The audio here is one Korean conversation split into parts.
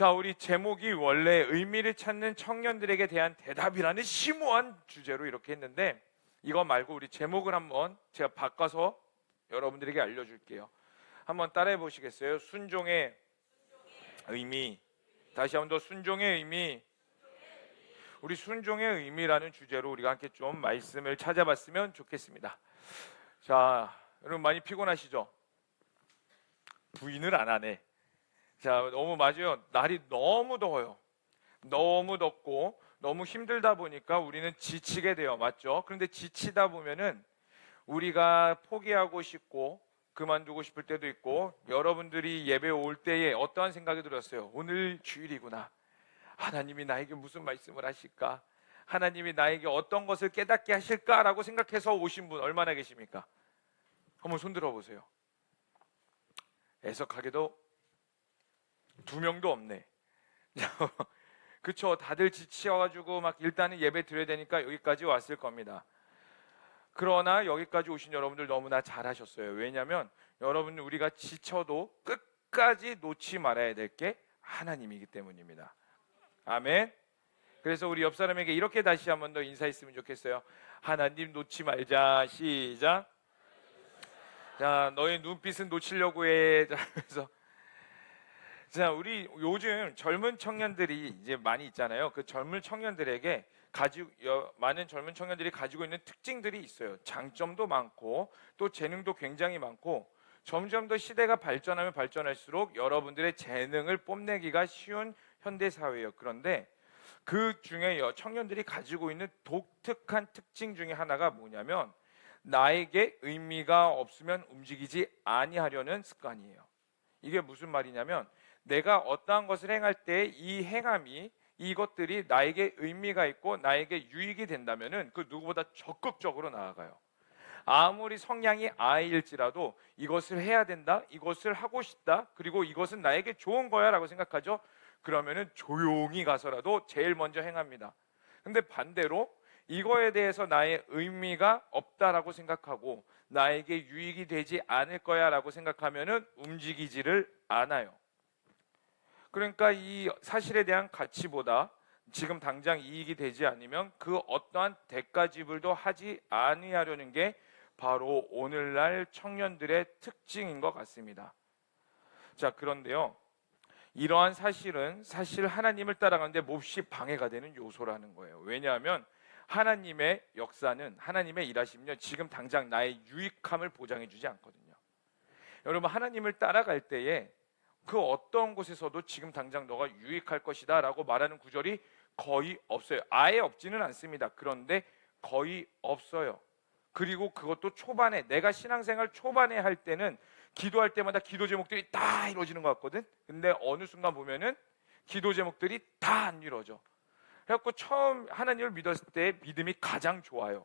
자, 우리 제목이 원래 의미를 찾는 청년들에게 대한 대답이라는 심오한 주제로 이렇게 했는데, 이거 말고 우리 제목을 한번 제가 바꿔서 여러분들에게 알려줄게요. 한번 따라해 보시겠어요? 순종의 의미. 다시 한번 더, 순종의 의미. 우리 순종의 의미라는 주제로 우리가 함께 좀 말씀을 찾아봤으면 좋겠습니다. 자, 여러분 많이 피곤하시죠? 부인을 안 하네. 자, 너무 맞아요. 날이 너무 더워요. 너무 덥고 너무 힘들다 보니까 우리는 지치게 돼요. 맞죠? 그런데 지치다 보면은 우리가 포기하고 싶고 그만두고 싶을 때도 있고, 여러분들이 예배 올 때에 어떠한 생각이 들었어요? 오늘 주일이구나. 하나님이 나에게 무슨 말씀을 하실까? 하나님이 나에게 어떤 것을 깨닫게 하실까라고 생각해서 오신 분 얼마나 계십니까? 한번 손 들어보세요. 애석하게도 2명도 없네. 그쵸? 다들 지치어가지고 막 일단은 예배 드려야 되니까 여기까지 왔을 겁니다. 그러나 여기까지 오신 여러분들 너무나 잘하셨어요. 왜냐하면 여러분, 우리가 지쳐도 끝까지 놓지 말아야 될 게 하나님이기 때문입니다. 아멘. 그래서 우리 옆 사람에게 이렇게 다시 한 번 더 인사했으면 좋겠어요. 하나님 놓지 말자. 시작. 자, 너의 눈빛은 놓치려고 해. 자, 그래서 자, 우리 요즘 젊은 청년들이 이제 많이 있잖아요. 그 젊은 청년들에게 많은 젊은 청년들이 가지고 있는 특징들이 있어요. 장점도 많고 또 재능도 굉장히 많고, 점점 더 시대가 발전하면 발전할수록 여러분들의 재능을 뽐내기가 쉬운 현대 사회예요. 그런데 그 중에 청년들이 가지고 있는 독특한 특징 중에 하나가 뭐냐면, 나에게 의미가 없으면 움직이지 아니하려는 습관이에요. 이게 무슨 말이냐면, 내가 어떠한 것을 행할 때 이 행함이, 이것들이 나에게 의미가 있고 나에게 유익이 된다면은 그 누구보다 적극적으로 나아가요. 아무리 성향이 I일지라도 이것을 해야 된다, 이것을 하고 싶다, 그리고 이것은 나에게 좋은 거야 라고 생각하죠. 그러면은 조용히 가서라도 제일 먼저 행합니다. 근데 반대로 이거에 대해서 나의 의미가 없다라고 생각하고 나에게 유익이 되지 않을 거야 라고 생각하면은 움직이지를 않아요. 그러니까 이 사실에 대한 가치보다 지금 당장 이익이 되지 않으면 그 어떠한 대가 지불도 하지 아니하려는 게 바로 오늘날 청년들의 특징인 것 같습니다. 자, 그런데요, 이러한 사실은 사실 하나님을 따라가는데 몹시 방해가 되는 요소라는 거예요. 왜냐하면 하나님의 역사는, 하나님의 일하심은요, 지금 당장 나의 유익함을 보장해 주지 않거든요. 여러분, 하나님을 따라갈 때에 그 어떤 곳에서도 지금 당장 너가 유익할 것이다 라고 말하는 구절이 거의 없어요. 아예 없지는 않습니다. 그런데 거의 없어요. 그리고 그것도 초반에, 내가 신앙생활 초반에 할 때는 기도할 때마다 기도 제목들이 다 이루어지는 것 같거든. 근데 어느 순간 보면은 기도 제목들이 다 안 이루어져. 그래갖고 처음 하나님을 믿었을 때 믿음이 가장 좋아요.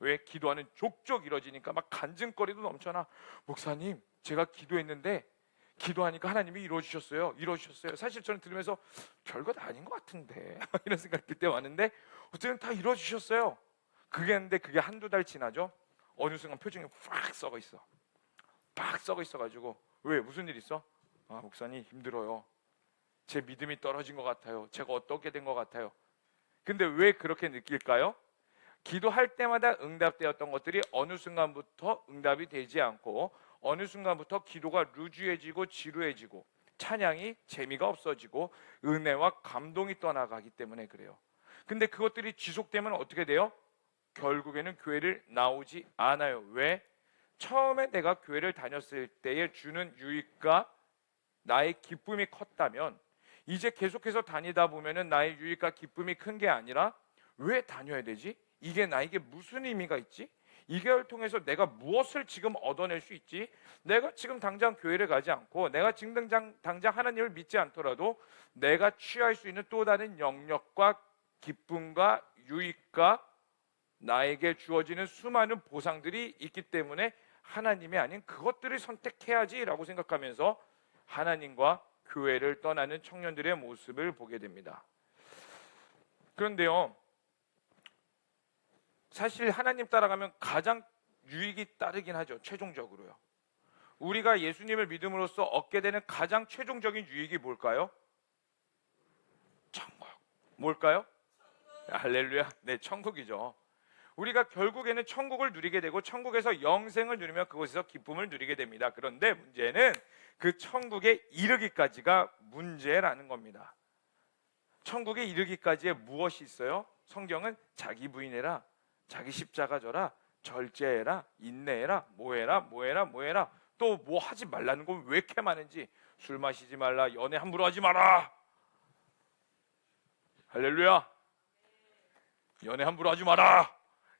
왜? 기도하는 족족 이루어지니까 막 간증거리도 넘쳐나. 목사님, 제가 기도했는데 기도하니까 하나님이 이루어주셨어요. 사실 저는 들으면서 별것 아닌 것 같은데 이런 생각이 그때 왔는데 어쨌든 다 이루어주셨어요. 근데 그게 한두 달 지나죠. 어느 순간 표정이 팍 썩어 있어. 팍 썩어 있어가지고, 왜? 무슨 일 있어? 아, 목사님 힘들어요. 제 믿음이 떨어진 것 같아요. 제가 어떻게 된 것 같아요. 근데 왜 그렇게 느낄까요? 기도할 때마다 응답되었던 것들이 어느 순간부터 응답이 되지 않고, 어느 순간부터 기도가 루즈해지고 지루해지고 찬양이 재미가 없어지고 은혜와 감동이 떠나가기 때문에 그래요. 근데 그것들이 지속되면 어떻게 돼요? 결국에는 교회를 나오지 않아요. 왜? 처음에 내가 교회를 다녔을 때에 주는 유익과 나의 기쁨이 컸다면, 이제 계속해서 다니다 보면은 나의 유익과 기쁨이 큰 게 아니라, 왜 다녀야 되지? 이게 나에게 무슨 의미가 있지? 이걸 통해서 내가 무엇을 지금 얻어낼 수 있지? 내가 지금 당장 교회를 가지 않고 내가 지금 당장 하나님을 믿지 않더라도 내가 취할 수 있는 또 다른 영역과 기쁨과 유익과 나에게 주어지는 수많은 보상들이 있기 때문에 하나님이 아닌 그것들을 선택해야지라고 생각하면서 하나님과 교회를 떠나는 청년들의 모습을 보게 됩니다. 그런데요, 사실 하나님 따라가면 가장 유익이 따르긴 하죠. 최종적으로요. 우리가 예수님을 믿음으로써 얻게 되는 가장 최종적인 유익이 뭘까요? 뭘까요? 할렐루야. 네, 천국이죠. 우리가 결국에는 천국을 누리게 되고 천국에서 영생을 누리며 그곳에서 기쁨을 누리게 됩니다. 그런데 문제는 그 천국에 이르기까지가 문제라는 겁니다. 천국에 이르기까지에 무엇이 있어요? 성경은 자기 부인해라, 자기 십자가 져라, 절제해라, 인내해라, 뭐해라 또 뭐 하지 말라는 건 왜 이렇게 많은지, 술 마시지 말라, 연애 함부로 하지 마라, 할렐루야, 연애 함부로 하지 마라,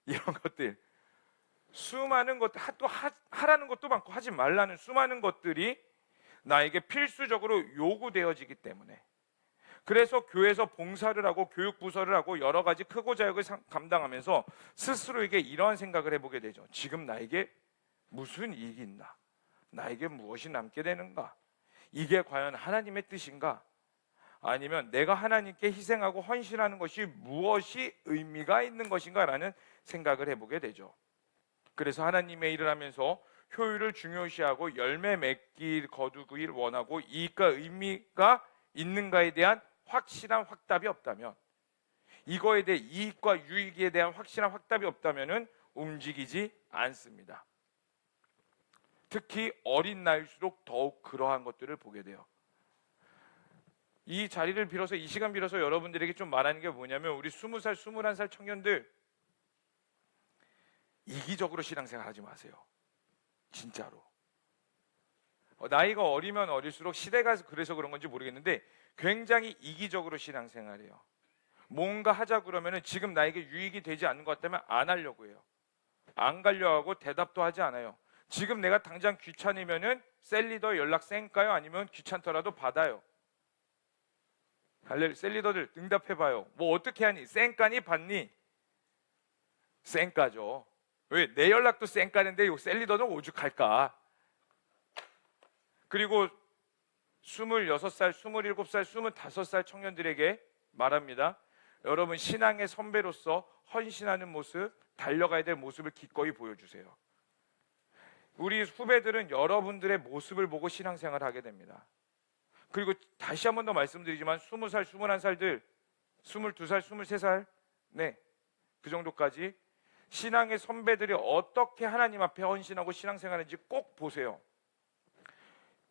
이런 것들, 수많은 것들, 또 하라는 것도 많고 하지 말라는 수많은 것들이 나에게 필수적으로 요구되어지기 때문에, 그래서 교회에서 봉사를 하고 교육부서를 하고 여러 가지 크고 작은 감당하면서 스스로에게 이러한 생각을 해보게 되죠. 지금 나에게 무슨 이익이 있나? 나에게 무엇이 남게 되는가? 이게 과연 하나님의 뜻인가? 아니면 내가 하나님께 희생하고 헌신하는 것이 무엇이 의미가 있는 것인가? 라는 생각을 해보게 되죠. 그래서 하나님의 일을 하면서 효율을 중요시하고 열매 맺길 거두길 원하고 이익과 의미가 있는가에 대한 확실한 확답이 없다면, 이거에 대해 이익과 유익에 대한 확실한 확답이 없다면 움직이지 않습니다. 특히 어린 나이일수록 더욱 그러한 것들을 보게 돼요. 이 자리를 빌어서, 이 시간 빌어서 여러분들에게 좀 말하는 게 뭐냐면, 우리 20살, 21살 청년들, 이기적으로 신앙생활 하지 마세요. 진짜로. 나이가 어리면 어릴수록 시대가 그래서 그런 건지 모르겠는데 굉장히 이기적으로 신앙생활해요. 뭔가 하자 그러면은 지금 나에게 유익이 되지 않는 것 같다면 안 하려고 해요. 안 가려 하고 대답도 하지 않아요. 지금 내가 당장 귀찮으면은 셀리더 연락 쌩까요? 아니면 귀찮더라도 받아요. 셀리더들 응답해봐요. 뭐 어떻게 하니? 쌩까니 받니? 쌩까죠. 왜? 내 연락도 쌩까는데 요 셀리더는 오죽할까? 그리고 26살, 27살, 25살 청년들에게 말합니다. 여러분, 신앙의 선배로서 헌신하는 모습, 달려가야 될 모습을 기꺼이 보여주세요. 우리 후배들은 여러분들의 모습을 보고 신앙생활을 하게 됩니다. 그리고 다시 한 번 더 말씀드리지만 20살, 21살들, 22살, 23살, 네, 그 정도까지 신앙의 선배들이 어떻게 하나님 앞에 헌신하고 신앙생활하는지 꼭 보세요.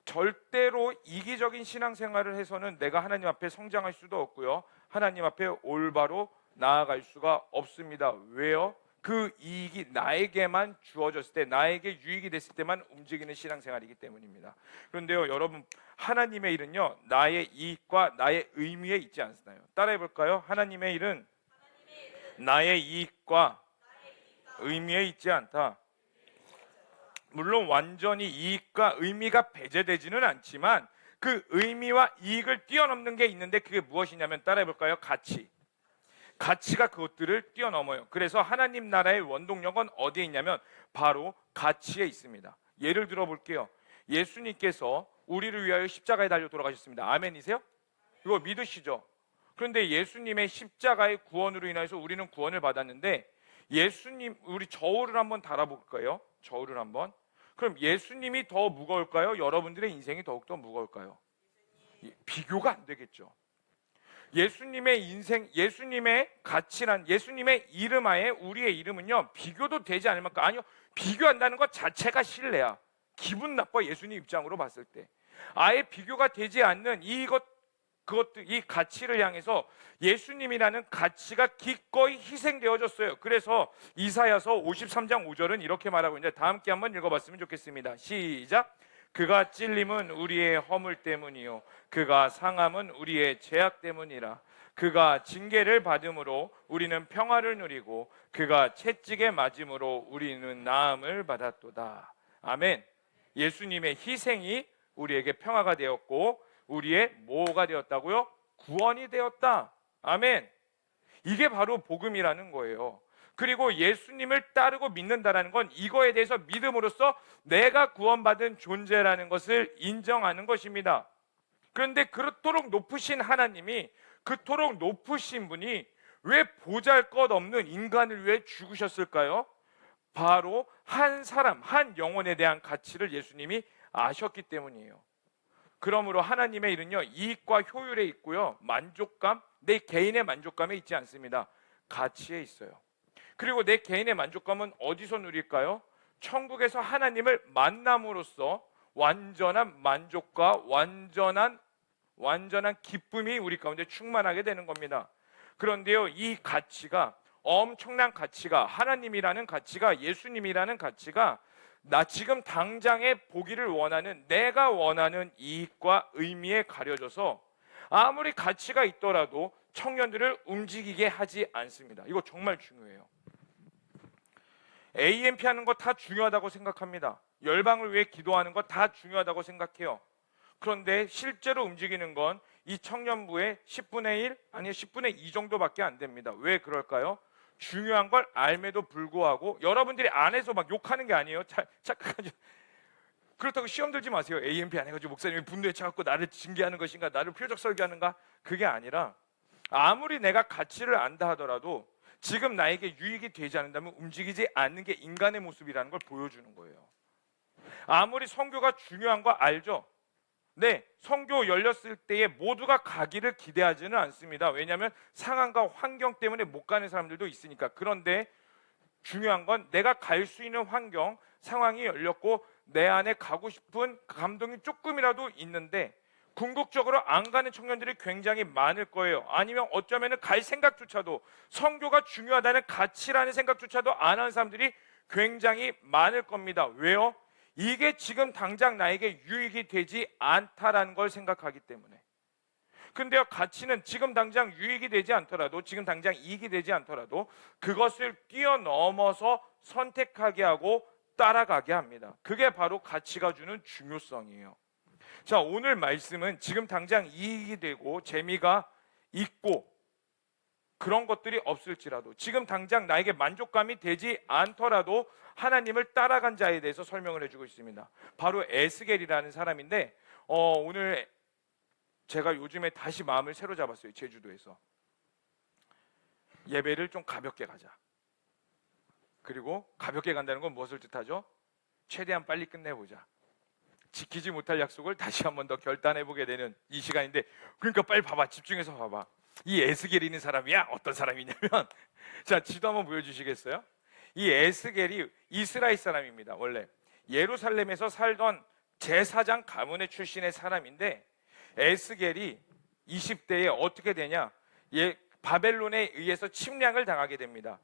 절대로 이기적인 신앙생활을 해서는 내가 하나님 앞에 성장할 수도 없고요, 하나님 앞에 올바로 나아갈 수가 없습니다. 왜요? 그 이익이 나에게만 주어졌을 때, 나에게 유익이 됐을 때만 움직이는 신앙생활이기 때문입니다. 그런데요, 여러분, 하나님의 일은요, 나의 이익과 나의 의미에 있지 않나요? 따라해 볼까요? 하나님의 일은 나의 이익과 의미에 있지 않다. 물론 완전히 이익과 의미가 배제되지는 않지만 그 의미와 이익을 뛰어넘는 게 있는데, 그게 무엇이냐면, 따라해 볼까요? 가치가 그것들을 뛰어넘어요. 그래서 하나님 나라의 원동력은 어디에 있냐면 바로 가치에 있습니다. 예를 들어 볼게요. 예수님께서 우리를 위하여 십자가에 달려 돌아가셨습니다. 아멘이세요? 이거 믿으시죠? 그런데 예수님의 십자가의 구원으로 인해서 우리는 구원을 받았는데, 예수님, 우리 저울을 한번 달아볼까요? 저울을 한번. 그럼 예수님이 더 무거울까요? 여러분들의 인생이 더욱더 무거울까요? 비교가 안 되겠죠. 예수님의 인생, 예수님의 가치란, 예수님의 이름 하에 우리의 이름은요, 비교도 되지 않을 만큼, 아니요, 비교한다는 것 자체가 신뢰야. 기분 나빠. 예수님 입장으로 봤을 때 아예 비교가 되지 않는 이 가치를 향해서 예수님이라는 가치가 기꺼이 희생되어졌어요. 그래서 이사야서 53장 5절은 이렇게 말하고 있는데, 다 함께 한번 읽어봤으면 좋겠습니다. 시작. 그가 찔림은 우리의 허물 때문이요 그가 상함은 우리의 죄악 때문이라. 그가 징계를 받음으로 우리는 평화를 누리고 그가 채찍에 맞음으로 우리는 나음을 받았도다. 아멘. 예수님의 희생이 우리에게 평화가 되었고 우리의 뭐가 되었다고요? 구원이 되었다. 아멘. 이게 바로 복음이라는 거예요. 그리고 예수님을 따르고 믿는다는 건 이거에 대해서 믿음으로써 내가 구원받은 존재라는 것을 인정하는 것입니다. 그런데 그토록 높으신 하나님이, 그토록 높으신 분이 왜 보잘것없는 인간을 위해 죽으셨을까요? 바로 한 사람, 한 영혼에 대한 가치를 예수님이 아셨기 때문이에요. 그러므로 하나님의 일은요, 이익과 효율에 있고요, 만족감, 내 개인의 만족감에 있지 않습니다. 가치에 있어요. 그리고 내 개인의 만족감은 어디서 누릴까요? 천국에서 하나님을 만남으로써 완전한 만족과 완전한 기쁨이 우리 가운데 충만하게 되는 겁니다. 그런데요, 이 가치가, 엄청난 가치가, 하나님이라는 가치가, 예수님이라는 가치가 나 지금 당장에 보기를 원하는, 내가 원하는 이익과 의미에 가려져서 아무리 가치가 있더라도 청년들을 움직이게 하지 않습니다. 이거 정말 중요해요. AMP 하는 거 다 중요하다고 생각합니다. 열방을 위해 기도하는 거 다 중요하다고 생각해요. 그런데 실제로 움직이는 건 이 청년부의 10분의 1, 아니 10분의 2 정도밖에 안 됩니다. 왜 그럴까요? 중요한 걸 알매도 불구하고, 여러분들이 안에서 막 욕하는 게 아니에요. 착각하죠. 그렇다고 시험 들지 마세요. AMP 안 해가지고 목사님이 분노에 차갖고 나를 징계하는 것인가, 나를 표적 설교하는가. 그게 아니라 아무리 내가 가치를 안다 하더라도 지금 나에게 유익이 되지 않는다면 움직이지 않는 게 인간의 모습이라는 걸 보여주는 거예요. 아무리 선교가 중요한 거 알죠? 네, 선교 열렸을 때에 모두가 가기를 기대하지는 않습니다. 왜냐하면 상황과 환경 때문에 못 가는 사람들도 있으니까. 그런데 중요한 건 내가 갈 수 있는 환경, 상황이 열렸고 내 안에 가고 싶은 감동이 조금이라도 있는데 궁극적으로 안 가는 청년들이 굉장히 많을 거예요. 아니면 어쩌면 갈 생각조차도, 선교가 중요하다는 가치라는 생각조차도 안 하는 사람들이 굉장히 많을 겁니다. 왜요? 이게 지금 당장 나에게 유익이 되지 않다라는 걸 생각하기 때문에. 근데요, 가치는 지금 당장 유익이 되지 않더라도, 지금 당장 이익이 되지 않더라도 그것을 뛰어넘어서 선택하게 하고 따라가게 합니다. 그게 바로 가치가 주는 중요성이에요. 자, 오늘 말씀은 지금 당장 이익이 되고 재미가 있고 그런 것들이 없을지라도, 지금 당장 나에게 만족감이 되지 않더라도 하나님을 따라간 자에 대해서 설명을 해주고 있습니다. 바로 에스겔이라는 사람인데, 오늘 제가 요즘에 다시 마음을 새로 잡았어요. 제주도에서 예배를 좀 가볍게 가자. 그리고 가볍게 간다는 건 무엇을 뜻하죠? 최대한 빨리 끝내보자. 지키지 못할 약속을 다시 한 번 더 결단해보게 되는 이 시간인데, 그러니까 빨리 봐봐, 집중해서 봐봐. 이 에스겔이 있는 사람이야? 어떤 사람이냐면 자, 지도 한번 보여주시겠어요? 이 에스겔이 이스라엘 사람입니다. 원래 예루살렘에서 살던 제사장 가문의 출신의 사람인데, 에스겔이 20대에 어떻게 되냐, 바벨론에 의해서 침략을 당하게 됩니다.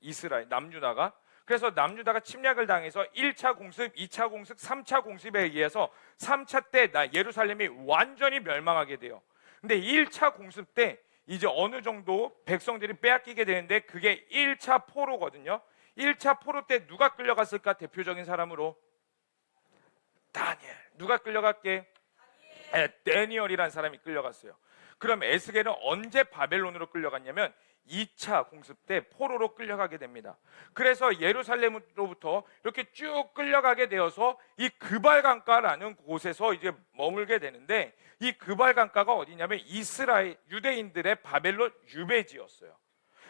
이스라엘 남유다가. 그래서 남유다가 침략을 당해서 1차 공습, 2차 공습, 3차 공습에 의해서 3차 때 예루살렘이 완전히 멸망하게 돼요. 근데 1차 공습 때 이제 어느 정도 백성들이 빼앗기게 되는데, 그게 1차 포로거든요. 1차 포로 때 누가 끌려갔을까? 대표적인 사람으로 다니엘. 누가 끌려갔게? 다니엘이라는 사람이 끌려갔어요. 그럼 에스겔은 언제 바벨론으로 끌려갔냐면 2차 공습 때 포로로 끌려가게 됩니다. 그래서 예루살렘으로부터 이렇게 쭉 끌려가게 되어서 이 그발강가라는 곳에서 이제 머물게 되는데, 이 그발강가가 어디냐면 이스라엘 유대인들의 바벨론 유배지였어요.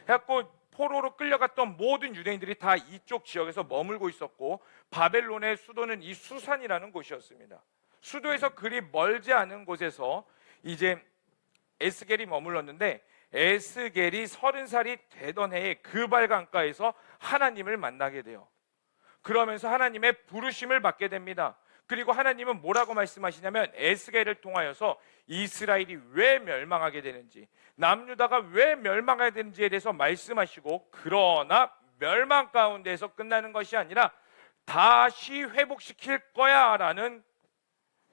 그래갖고 포로로 끌려갔던 모든 유대인들이 다 이쪽 지역에서 머물고 있었고, 바벨론의 수도는 이 수산이라는 곳이었습니다. 수도에서 그리 멀지 않은 곳에서 이제 에스겔이 머물렀는데, 에스겔이 30살이 되던 해에 그발강가에서 하나님을 만나게 돼요. 그러면서 하나님의 부르심을 받게 됩니다. 그리고 하나님은 뭐라고 말씀하시냐면, 에스겔을 통하여서 이스라엘이 왜 멸망하게 되는지, 남유다가 왜 멸망하게 되는지에 대해서 말씀하시고, 그러나 멸망 가운데에서 끝나는 것이 아니라 다시 회복시킬 거야 라는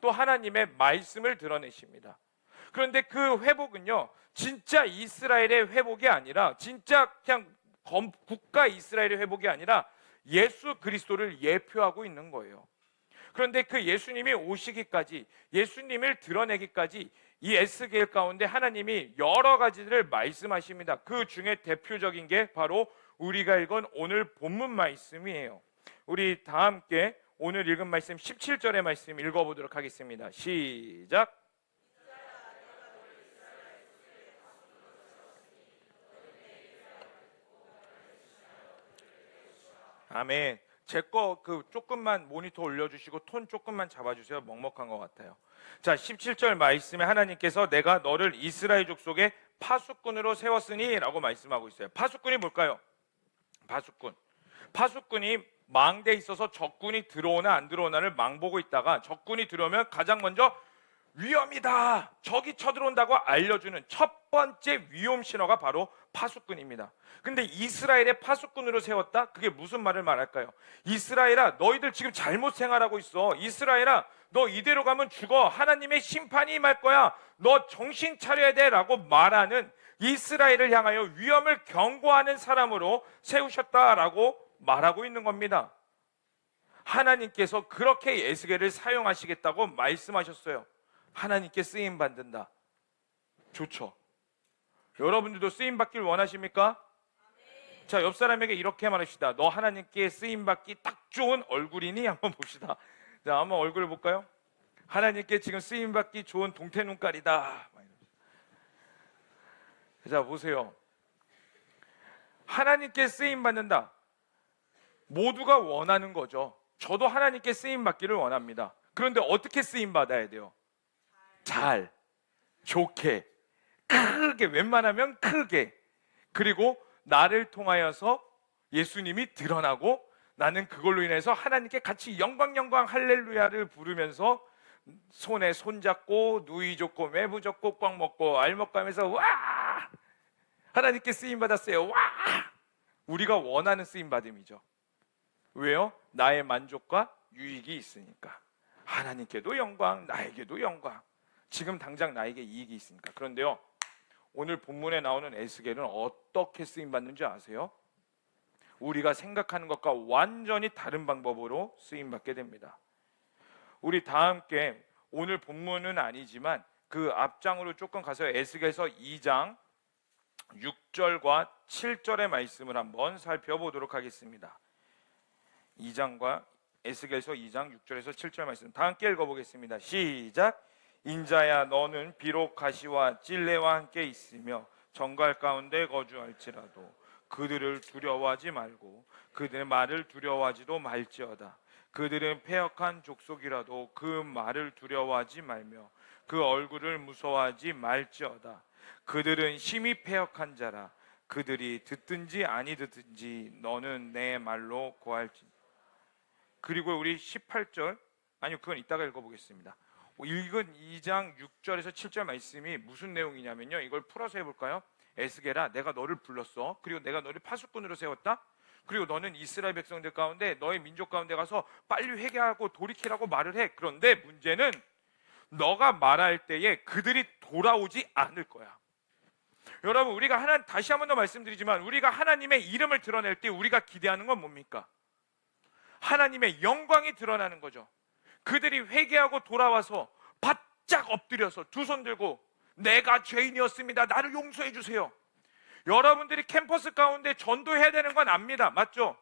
또 하나님의 말씀을 드러내십니다. 그런데 그 회복은요, 진짜 이스라엘의 회복이 아니라, 진짜 그냥 국가 이스라엘의 회복이 아니라 예수 그리스도를 예표하고 있는 거예요. 그런데 그 예수님이 오시기까지, 예수님을 드러내기까지 이 에스겔 가운데 하나님이 여러 가지들을 말씀하십니다. 그 중에 대표적인 게 바로 우리가 읽은 오늘 본문 말씀이에요. 우리 다 함께 오늘 읽은 말씀 17절의 말씀 읽어보도록 하겠습니다. 시작. 아멘. 제 거 그 조금만 모니터 올려주시고 톤 조금만 잡아주세요. 먹먹한 것 같아요. 자, 17절 말씀에 하나님께서 내가 너를 이스라엘 족속의 파수꾼으로 세웠으니 라고 말씀하고 있어요. 파수꾼이 뭘까요? 파수꾼이 망대에 있어서 적군이 들어오나 안 들어오나를 망보고 있다가 적군이 들어오면 가장 먼저 위험이다, 적이 쳐들어온다고 알려주는 첫 번째 위험 신호가 바로 파수꾼입니다. 근데 이스라엘의 파수꾼으로 세웠다? 그게 무슨 말을 말할까요? 이스라엘아, 너희들 지금 잘못 생활하고 있어. 이스라엘아, 너 이대로 가면 죽어. 하나님의 심판이 임할 거야. 너 정신 차려야 돼 라고 말하는, 이스라엘을 향하여 위험을 경고하는 사람으로 세우셨다라고 말하고 있는 겁니다. 하나님께서 그렇게 에스겔을 사용하시겠다고 말씀하셨어요. 하나님께 쓰임 받는다. 좋죠. 여러분들도 쓰임 받길 원하십니까? 자, 옆 사람에게 이렇게 말합시다. 너 하나님께 쓰임 받기 딱 좋은 얼굴이니? 한번 봅시다. 자, 한번 얼굴 볼까요? 하나님께 지금 쓰임 받기 좋은 동태 눈깔이다. 자, 보세요. 하나님께 쓰임 받는다. 모두가 원하는 거죠. 저도 하나님께 쓰임 받기를 원합니다. 그런데 어떻게 쓰임 받아야 돼요? 잘, 좋게, 크게, 웬만하면 크게. 그리고 나를 통하여서 예수님이 드러나고 나는 그걸로 인해서 하나님께 같이 영광 영광 할렐루야를 부르면서 손에 손잡고 누이 줬고 매부 줬고 꽉 먹고 알먹가면서 와, 하나님께 쓰임 받았어요. 와, 우리가 원하는 쓰임 받음이죠. 왜요? 나의 만족과 유익이 있으니까. 하나님께도 영광, 나에게도 영광. 지금 당장 나에게 이익이 있으니까. 그런데요, 오늘 본문에 나오는 에스겔은 어떻게 쓰임 받는지 아세요? 우리가 생각하는 것과 완전히 다른 방법으로 쓰임 받게 됩니다. 우리 다 함께 오늘 본문은 아니지만 그 앞장으로 조금 가서 에스겔서 2장 6절과 7절의 말씀을 한번 살펴보도록 하겠습니다. 2장과 에스겔서 2장 6절에서 7절 말씀 다 함께 읽어보겠습니다. 시작. 인자야, 너는 비록 가시와 찔레와 함께 있으며 정갈 가운데 거주할지라도 그들을 두려워하지 말고 그들의 말을 두려워하지도 말지어다. 그들은 패역한 족속이라도 그 말을 두려워하지 말며 그 얼굴을 무서워하지 말지어다. 그들은 심히 패역한 자라. 그들이 듣든지 아니 듣든지 너는 내 말로 고할지. 그리고 우리 18절, 아니요, 그건 이따가 읽어보겠습니다. 읽은 2장 6절에서 7절 말씀이 무슨 내용이냐면요, 이걸 풀어서 해볼까요? 에스겔아, 내가 너를 불렀어. 그리고 내가 너를 파수꾼으로 세웠다. 그리고 너는 이스라엘 백성들 가운데 너의 민족 가운데 가서 빨리 회개하고 돌이키라고 말을 해. 그런데 문제는 너가 말할 때에 그들이 돌아오지 않을 거야. 여러분, 우리가 다시 한 번 더 말씀드리지만 우리가 하나님의 이름을 드러낼 때 우리가 기대하는 건 뭡니까? 하나님의 영광이 드러나는 거죠. 그들이 회개하고 돌아와서 바짝 엎드려서 두 손 들고 내가 죄인이었습니다, 나를 용서해 주세요. 여러분들이 캠퍼스 가운데 전도해야 되는 건 압니다. 맞죠?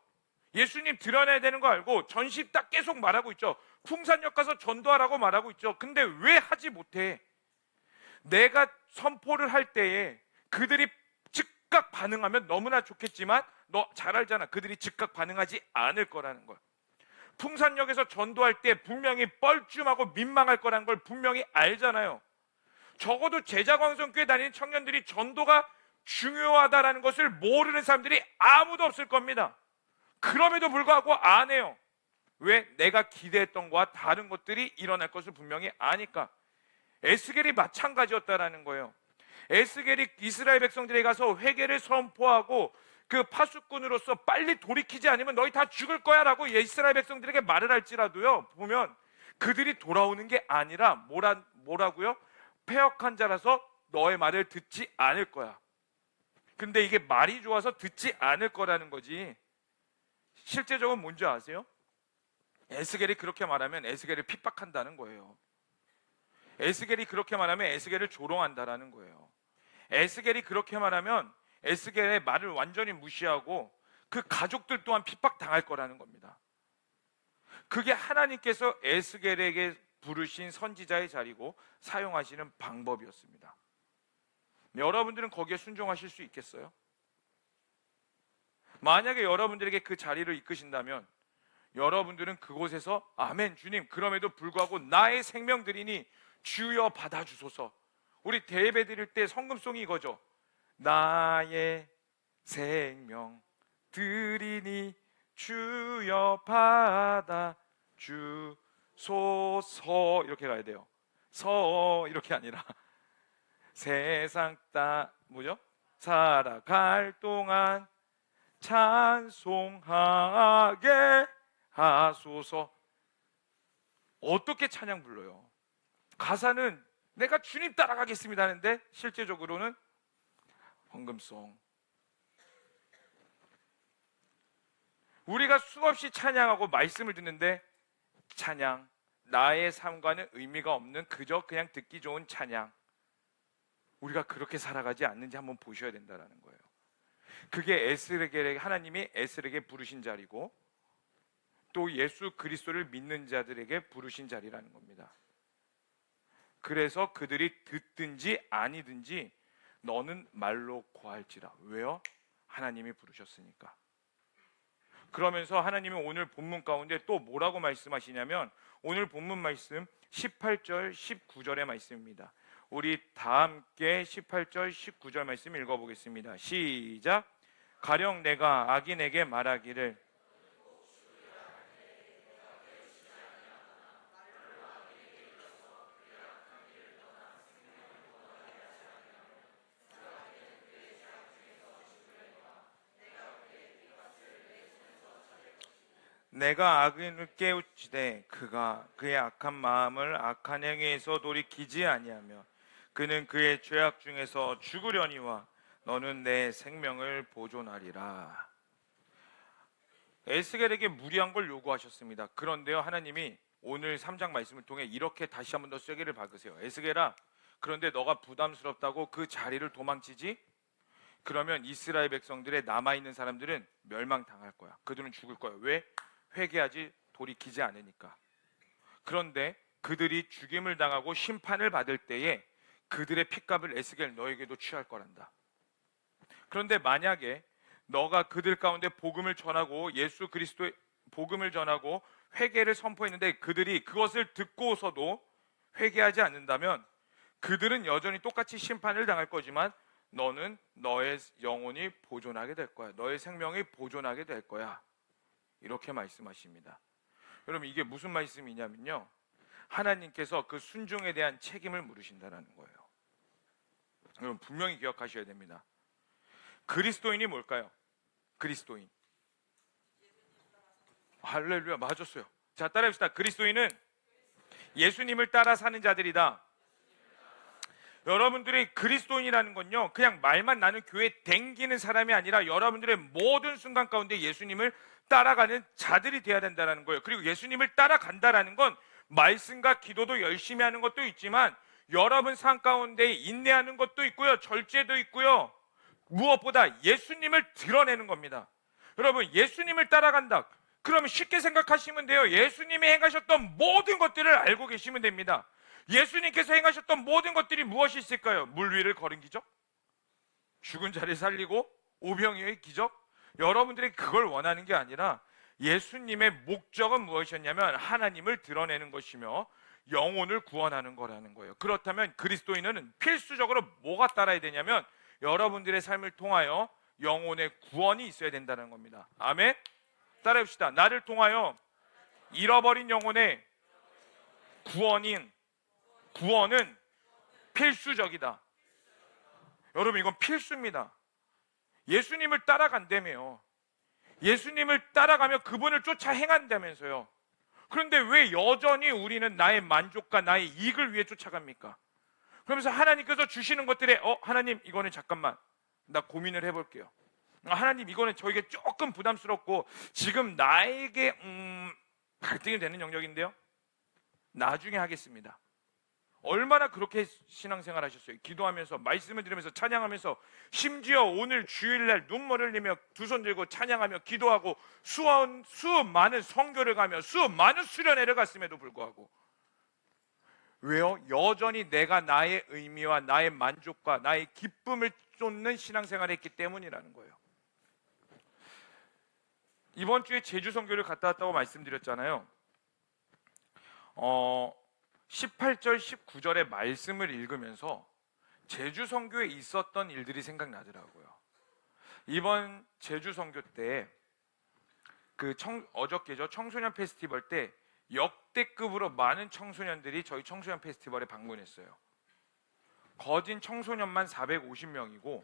예수님 드러내야 되는 거 알고 전시 딱 계속 말하고 있죠. 풍산역 가서 전도하라고 말하고 있죠. 근데 왜 하지 못해? 내가 선포를 할 때에 그들이 즉각 반응하면 너무나 좋겠지만 너 잘 알잖아, 그들이 즉각 반응하지 않을 거라는 걸. 풍산역에서 전도할 때 분명히 뻘쭘하고 민망할 거라는 걸 분명히 알잖아요. 적어도 제자광성교회 다니는 청년들이 전도가 중요하다라는 것을 모르는 사람들이 아무도 없을 겁니다. 그럼에도 불구하고 안 해요. 왜? 내가 기대했던 것과 다른 것들이 일어날 것을 분명히 아니까. 에스겔이 마찬가지였다라는 거예요. 에스겔이 이스라엘 백성들에게 가서 회개를 선포하고 그 파수꾼으로서 빨리 돌이키지 않으면 너희 다 죽을 거야 라고 이스라엘 백성들에게 말을 할지라도요, 보면 그들이 돌아오는 게 아니라 뭐라고요? 패역한 자라서 너의 말을 듣지 않을 거야. 근데 이게 말이 좋아서 듣지 않을 거라는 거지, 실제적으로 뭔지 아세요? 에스겔이 그렇게 말하면 에스겔을 핍박한다는 거예요. 에스겔이 그렇게 말하면 에스겔을 조롱한다라는 거예요. 에스겔이 그렇게 말하면 에스겔의 말을 완전히 무시하고 그 가족들 또한 핍박당할 거라는 겁니다. 그게 하나님께서 에스겔에게 부르신 선지자의 자리고 사용하시는 방법이었습니다. 여러분들은 거기에 순종하실 수 있겠어요? 만약에 여러분들에게 그 자리를 이끄신다면 여러분들은 그곳에서 아멘 주님, 그럼에도 불구하고 나의 생명 드리니 주여 받아주소서. 우리 대예배 드릴 때 성금송이 이거죠. 나의 생명 드리니 주여 받아 주소서. 이렇게 가야 돼요. 서 이렇게 아니라 세상 뭐죠? 살아갈 동안 찬송하게 하소서. 어떻게 찬양 불러요? 가사는 내가 주님 따라가겠습니다 하는데 실제적으로는 헌금송. 우리가 수없이 찬양하고 말씀을 듣는데 찬양, 나의 삶과는 의미가 없는 그저 그냥 듣기 좋은 찬양, 우리가 그렇게 살아가지 않는지 한번 보셔야 된다는 거예요. 그게 에스겔에게, 하나님이 에스겔에게 부르신 자리고 또 예수 그리스도를 믿는 자들에게 부르신 자리라는 겁니다. 그래서 그들이 듣든지 아니든지 너는 말로 고할지라. 왜요? 하나님이 부르셨으니까. 그러면서 하나님이 오늘 본문 가운데 또 뭐라고 말씀하시냐면 오늘 본문 말씀 18절 19절의 말씀입니다. 우리 다 함께 18절 19절 말씀 읽어보겠습니다. 시작. 가령 내가 악인에게 말하기를 내가 악인을 깨우치되 그가 그의 악한 마음을 악한 행위에서 돌이키지 아니하며 그는 그의 죄악 중에서 죽으려니와 너는 내 생명을 보존하리라. 에스겔에게 무리한 걸 요구하셨습니다. 그런데요, 하나님이 오늘 3장 말씀을 통해 이렇게 다시 한 번 더 쐐기를 박으세요. 에스겔아, 그런데 너가 부담스럽다고 그 자리를 도망치지? 그러면 이스라엘 백성들의 남아있는 사람들은 멸망당할 거야. 그들은 죽을 거야. 왜? 회개하지 돌이키지 않으니까. 그런데 그들이 죽임을 당하고 심판을 받을 때에 그들의 핏값을 에스겔 너에게도 취할 거란다. 그런데 만약에 너가 그들 가운데 복음을 전하고 예수 그리스도의 복음을 전하고 회개를 선포했는데 그들이 그것을 듣고서도 회개하지 않는다면 그들은 여전히 똑같이 심판을 당할 거지만 너는 너의 영혼이 보존하게 될 거야. 너의 생명이 보존하게 될 거야. 이렇게 말씀하십니다. 여러분, 이게 무슨 말씀이냐면요, 하나님께서 그 순종에 대한 책임을 물으신다는 거예요. 여러분, 분명히 기억하셔야 됩니다. 그리스도인이 뭘까요? 그리스도인. 할렐루야, 맞았어요. 자, 따라합시다. 그리스도인은 예수님을 따라 사는 자들이다. 여러분들이 그리스도인이라는 건요, 그냥 말만 나는 교회 댕기는 사람이 아니라 여러분들의 모든 순간 가운데 예수님을 따라가는 자들이 되어야 된다는 거예요. 그리고 예수님을 따라간다라는 건 말씀과 기도도 열심히 하는 것도 있지만 여러분 삶 가운데 인내하는 것도 있고요, 절제도 있고요, 무엇보다 예수님을 드러내는 겁니다. 여러분, 예수님을 따라간다 그러면 쉽게 생각하시면 돼요. 예수님이 행하셨던 모든 것들을 알고 계시면 됩니다. 예수님께서 행하셨던 모든 것들이 무엇이 있을까요? 물 위를 걸은 기적, 죽은 자를 살리고 오병이어의 기적. 여러분들이 그걸 원하는 게 아니라 예수님의 목적은 무엇이었냐면 하나님을 드러내는 것이며 영혼을 구원하는 거라는 거예요. 그렇다면 그리스도인은 필수적으로 뭐가 따라야 되냐면 여러분들의 삶을 통하여 영혼의 구원이 있어야 된다는 겁니다. 아멘. 따라해봅시다. 나를 통하여 잃어버린 영혼의 구원은 필수적이다. 여러분, 이건 필수입니다. 예수님을 따라간다며요. 예수님을 따라가며 그분을 쫓아 행한다면서요. 그런데 왜 여전히 우리는 나의 만족과 나의 이익을 위해 쫓아갑니까? 그러면서 하나님께서 주시는 것들에 하나님 이거는 잠깐만 나 고민을 해볼게요. 하나님 이거는 저에게 조금 부담스럽고 지금 나에게 갈등이 되는 영역인데요, 나중에 하겠습니다. 얼마나 그렇게 신앙생활 하셨어요? 기도하면서 말씀을 들으면서 찬양하면서 심지어 오늘 주일날 눈물 흘리며 두 손 들고 찬양하며 기도하고 수많은 선교를 가며 수많은 수련회를 갔음에도 불구하고 왜요? 여전히 내가 나의 의미와 나의 만족과 나의 기쁨을 쫓는 신앙생활을 했기 때문이라는 거예요. 이번 주에 제주 선교를 갔다 왔다고 말씀드렸잖아요. 18절 19절의 말씀을 읽으면서 제주 선교에 있었던 일들이 생각나더라고요. 이번 제주 선교 때 어저께죠, 청소년 페스티벌 때 역대급으로 많은 청소년들이 저희 청소년 페스티벌에 방문했어요. 거진 청소년만 450명이고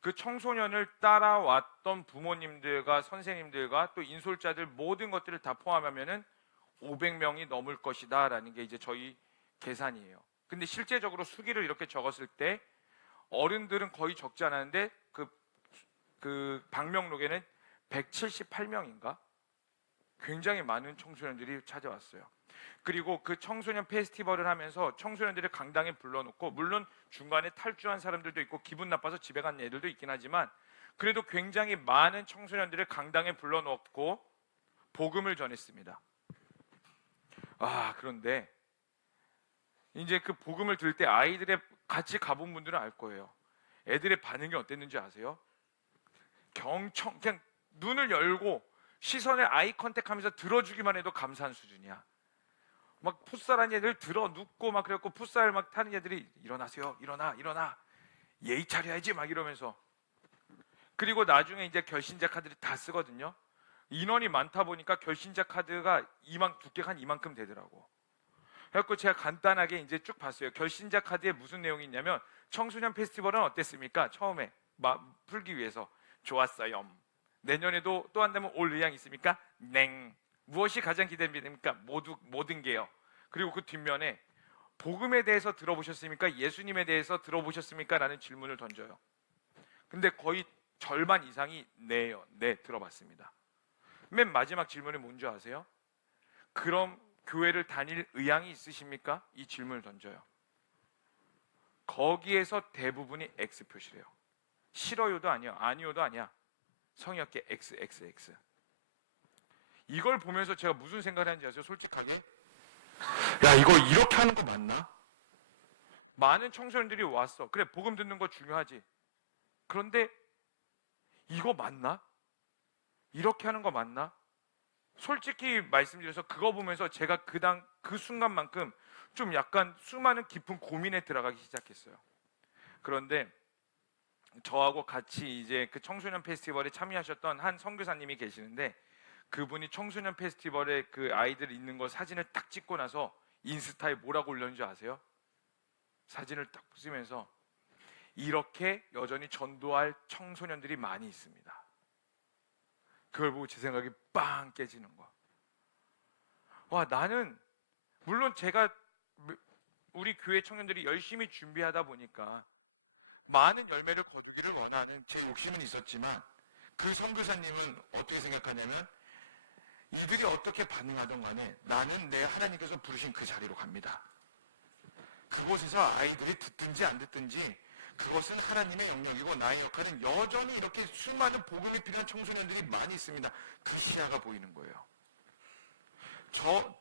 그 청소년을 따라왔던 부모님들과 선생님들과 또 인솔자들 모든 것들을 다 포함하면은 500명이 넘을 것이다 라는 게 이제 저희 계산이에요. 근데 실제적으로 수기를 이렇게 적었을 때 어른들은 거의 적지 않았는데 그 방명록에는 178명인가? 굉장히 많은 청소년들이 찾아왔어요. 그리고 그 청소년 페스티벌을 하면서 청소년들을 강당에 불러놓고, 물론 중간에 탈주한 사람들도 있고 기분 나빠서 집에 간 애들도 있긴 하지만 그래도 굉장히 많은 청소년들을 강당에 불러놓고 복음을 전했습니다. 그런데 이제 그 복음을 들을 때 아이들의 같이 가본 분들은 알 거예요. 애들의 반응이 어땠는지 아세요? 그냥 눈을 열고 시선을 아이 컨택하면서 들어주기만 해도 감사한 수준이야. 막 풋살한 애들 들어 눕고 막 그래갖고 풋살 막 타는 애들이 일어나세요, 일어나 예의 차려야지 막 이러면서. 그리고 나중에 이제 결신자 카드를 다 쓰거든요. 인원이 많다 보니까 결신자 카드가 두께가 한 이만큼 되더라고. 그래갖고 제가 간단하게 이제 쭉 봤어요. 결신자 카드에 무슨 내용이 있냐면, 청소년 페스티벌은 어땠습니까? 처음에 풀기 위해서 좋았어요. 내년에도 또 한다면 올 의향 있습니까? 냉. 무엇이 가장 기대됩니까? 모든 게요. 그리고 그 뒷면에 복음에 대해서 들어보셨습니까? 예수님에 대해서 들어보셨습니까? 라는 질문을 던져요. 근데 거의 절반 이상이 네요. 네, 들어봤습니다. 맨 마지막 질문이 뭔지 아세요? 그럼 교회를 다닐 의향이 있으십니까? 이 질문을 던져요. 거기에서 대부분이 X 표시래요. 싫어요도 아니야, 아니요도 아니야. 성의없게 XX. 이걸 보면서 제가 무슨 생각을 하는지 아세요? 솔직하게, 야, 이거 이렇게 하는 거 맞나? 많은 청소년들이 왔어. 그래, 복음 듣는 거 중요하지. 그런데 이거 맞나? 이렇게 하는 거 맞나? 솔직히 말씀드려서 그거 보면서 제가 그 순간만큼 좀 약간 수많은 깊은 고민에 들어가기 시작했어요. 그런데 저하고 같이 이제 그 청소년 페스티벌에 참여하셨던 한 선교사님이 계시는데, 그분이 청소년 페스티벌에 그 아이들 있는 거 사진을 딱 찍고 나서 인스타에 뭐라고 올렸는지 아세요? 사진을 딱 쓰면서 이렇게 여전히 전도할 청소년들이 많이 있습니다. 그걸 보고 제 생각이 빵 깨지는 거야. 와, 나는 물론 제가 우리 교회 청년들이 열심히 준비하다 보니까 많은 열매를 거두기를 원하는 제 욕심은 있었지만, 그 선교사님은 어떻게 생각하냐면, 이들이 어떻게 반응하든 간에 나는 내 하나님께서 부르신 그 자리로 갑니다. 그곳에서 아이들이 듣든지 안 듣든지 그것은 하나님의 영역이고 나의 역할은 여전히 이렇게 수많은 복음이 필요한 청소년들이 많이 있습니다. 그 시야가 보이는 거예요.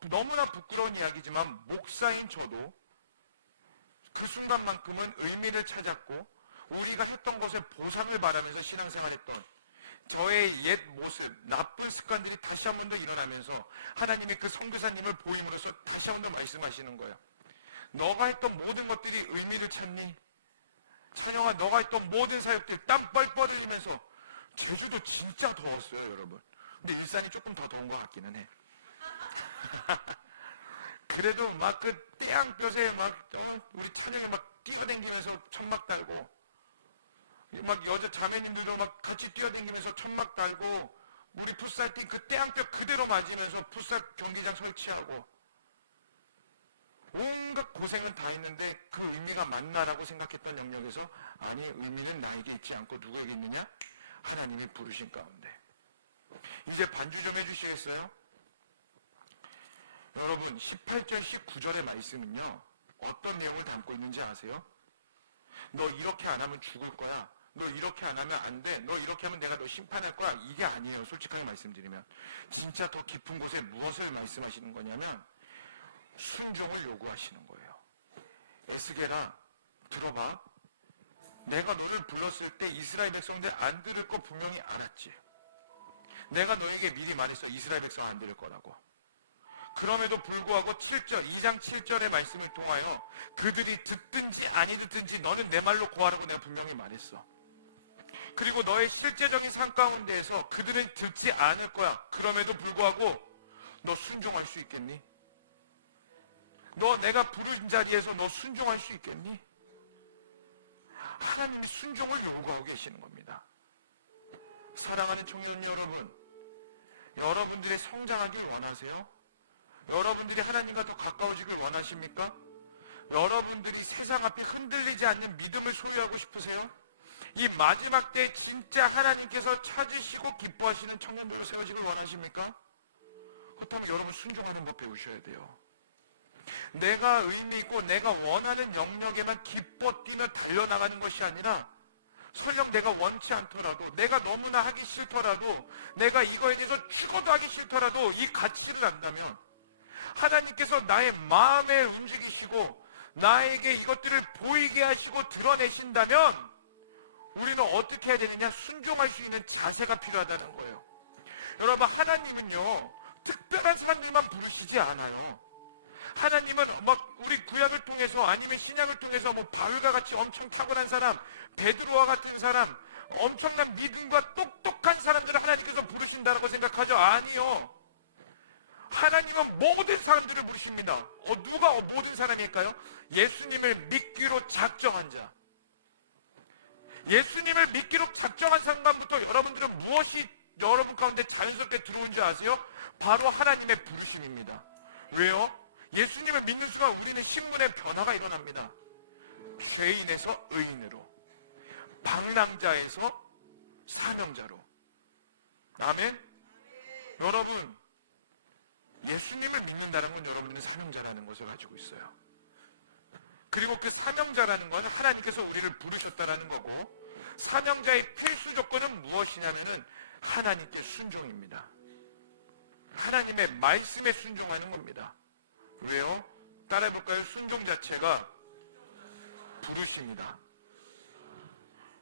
너무나 부끄러운 이야기지만 목사인 저도 그 순간만큼은 의미를 찾았고, 우리가 했던 것에 보상을 바라면서 신앙생활했던 저의 옛 모습, 나쁜 습관들이 다시 한 번 더 일어나면서 하나님의 그 선교사님을 보임으로써 다시 한 번 더 말씀하시는 거예요. 너가 했던 모든 것들이 의미를 찾니? 찬영아, 너가 했던 모든 사역들 땀 뻘뻘 흘리면서. 제주도 진짜 더웠어요, 여러분. 근데 일산이 조금 더 더운 것 같기는 해. 그래도 막 그 태양볕에 우리 찬영이 막 뛰어다니면서 천막 달고, 막 여자 자매님들도 막 같이 뛰어다니면서 천막 달고, 우리 풋살팀 그 태양볕 그대로 맞으면서 풋살 경기장 설치하고, 온갖 고생은 다 했는데 그 의미가 맞나라고 생각했던 영역에서, 아니, 의미는 나에게 있지 않고 누구에게 있느냐? 하나님의 부르신 가운데. 이제 반주 좀 해주시겠어요? 여러분, 18절 19절의 말씀은요, 어떤 내용을 담고 있는지 아세요? 너 이렇게 안 하면 죽을 거야. 너 이렇게 안 하면 안 돼. 너 이렇게 하면 내가 너 심판할 거야. 이게 아니에요. 솔직하게 말씀드리면. 진짜 더 깊은 곳에 무엇을 말씀하시는 거냐면, 순종을 요구하시는 거예요. 에스겔아, 들어봐. 내가 너를 불렀을 때 이스라엘 백성들 안 들을 거 분명히 알았지. 내가 너에게 미리 말했어. 이스라엘 백성 안 들을 거라고. 그럼에도 불구하고 7절, 2장 7절의 말씀을 통하여 그들이 듣든지 아니 듣든지 너는 내 말로 고하라고 내가 분명히 말했어. 그리고 너의 실제적인 삶 가운데에서 그들은 듣지 않을 거야. 그럼에도 불구하고 너 순종할 수 있겠니? 너 내가 부른 자리에서 너 순종할 수 있겠니? 하나님이 순종을 요구하고 계시는 겁니다. 사랑하는 청년 여러분, 여러분들의 성장하길 원하세요? 여러분들이 하나님과 더 가까워지길 원하십니까? 여러분들이 세상 앞에 흔들리지 않는 믿음을 소유하고 싶으세요? 이 마지막 때 진짜 하나님께서 찾으시고 기뻐하시는 청년들로 세워지길 원하십니까? 그렇다면 여러분 순종하는 법 배우셔야 돼요. 내가 의미 있고 내가 원하는 영역에만 기뻐 뛰며 달려나가는 것이 아니라 설령 내가 원치 않더라도, 내가 너무나 하기 싫더라도, 내가 이거에 대해서 죽어도 하기 싫더라도 이 가치를 안다면 하나님께서 나의 마음에 움직이시고 나에게 이것들을 보이게 하시고 드러내신다면 우리는 어떻게 해야 되느냐? 순종할 수 있는 자세가 필요하다는 거예요. 여러분, 하나님은요 특별한 사람들만 부르시지 않아요. 하나님은 막 우리 구약을 통해서 아니면 신약을 통해서 뭐 바울과 같이 엄청 탁월한 사람, 베드로와 같은 사람, 엄청난 믿음과 똑똑한 사람들을 하나님께서 부르신다고 생각하죠? 아니요. 하나님은 모든 사람들을 부르십니다. 누가 모든 사람일까요? 예수님을 믿기로 작정한 자. 예수님을 믿기로 작정한 순간부터 여러분들은 무엇이 여러분 가운데 자연스럽게 들어온 줄 아세요? 바로 하나님의 부르심입니다. 왜요? 예수님을 믿는 순간 우리는 신분의 변화가 일어납니다. 죄인에서 의인으로, 방랑자에서 사명자로. 아멘. 여러분, 예수님을 믿는다는 건 여러분은 사명자라는 것을 가지고 있어요. 그리고 그 사명자라는 것은 하나님께서 우리를 부르셨다라는 거고, 사명자의 필수 조건은 무엇이냐면은 하나님께 순종입니다. 하나님의 말씀에 순종하는 겁니다. 왜요? 따라해볼까요? 순종 자체가 부르심이다.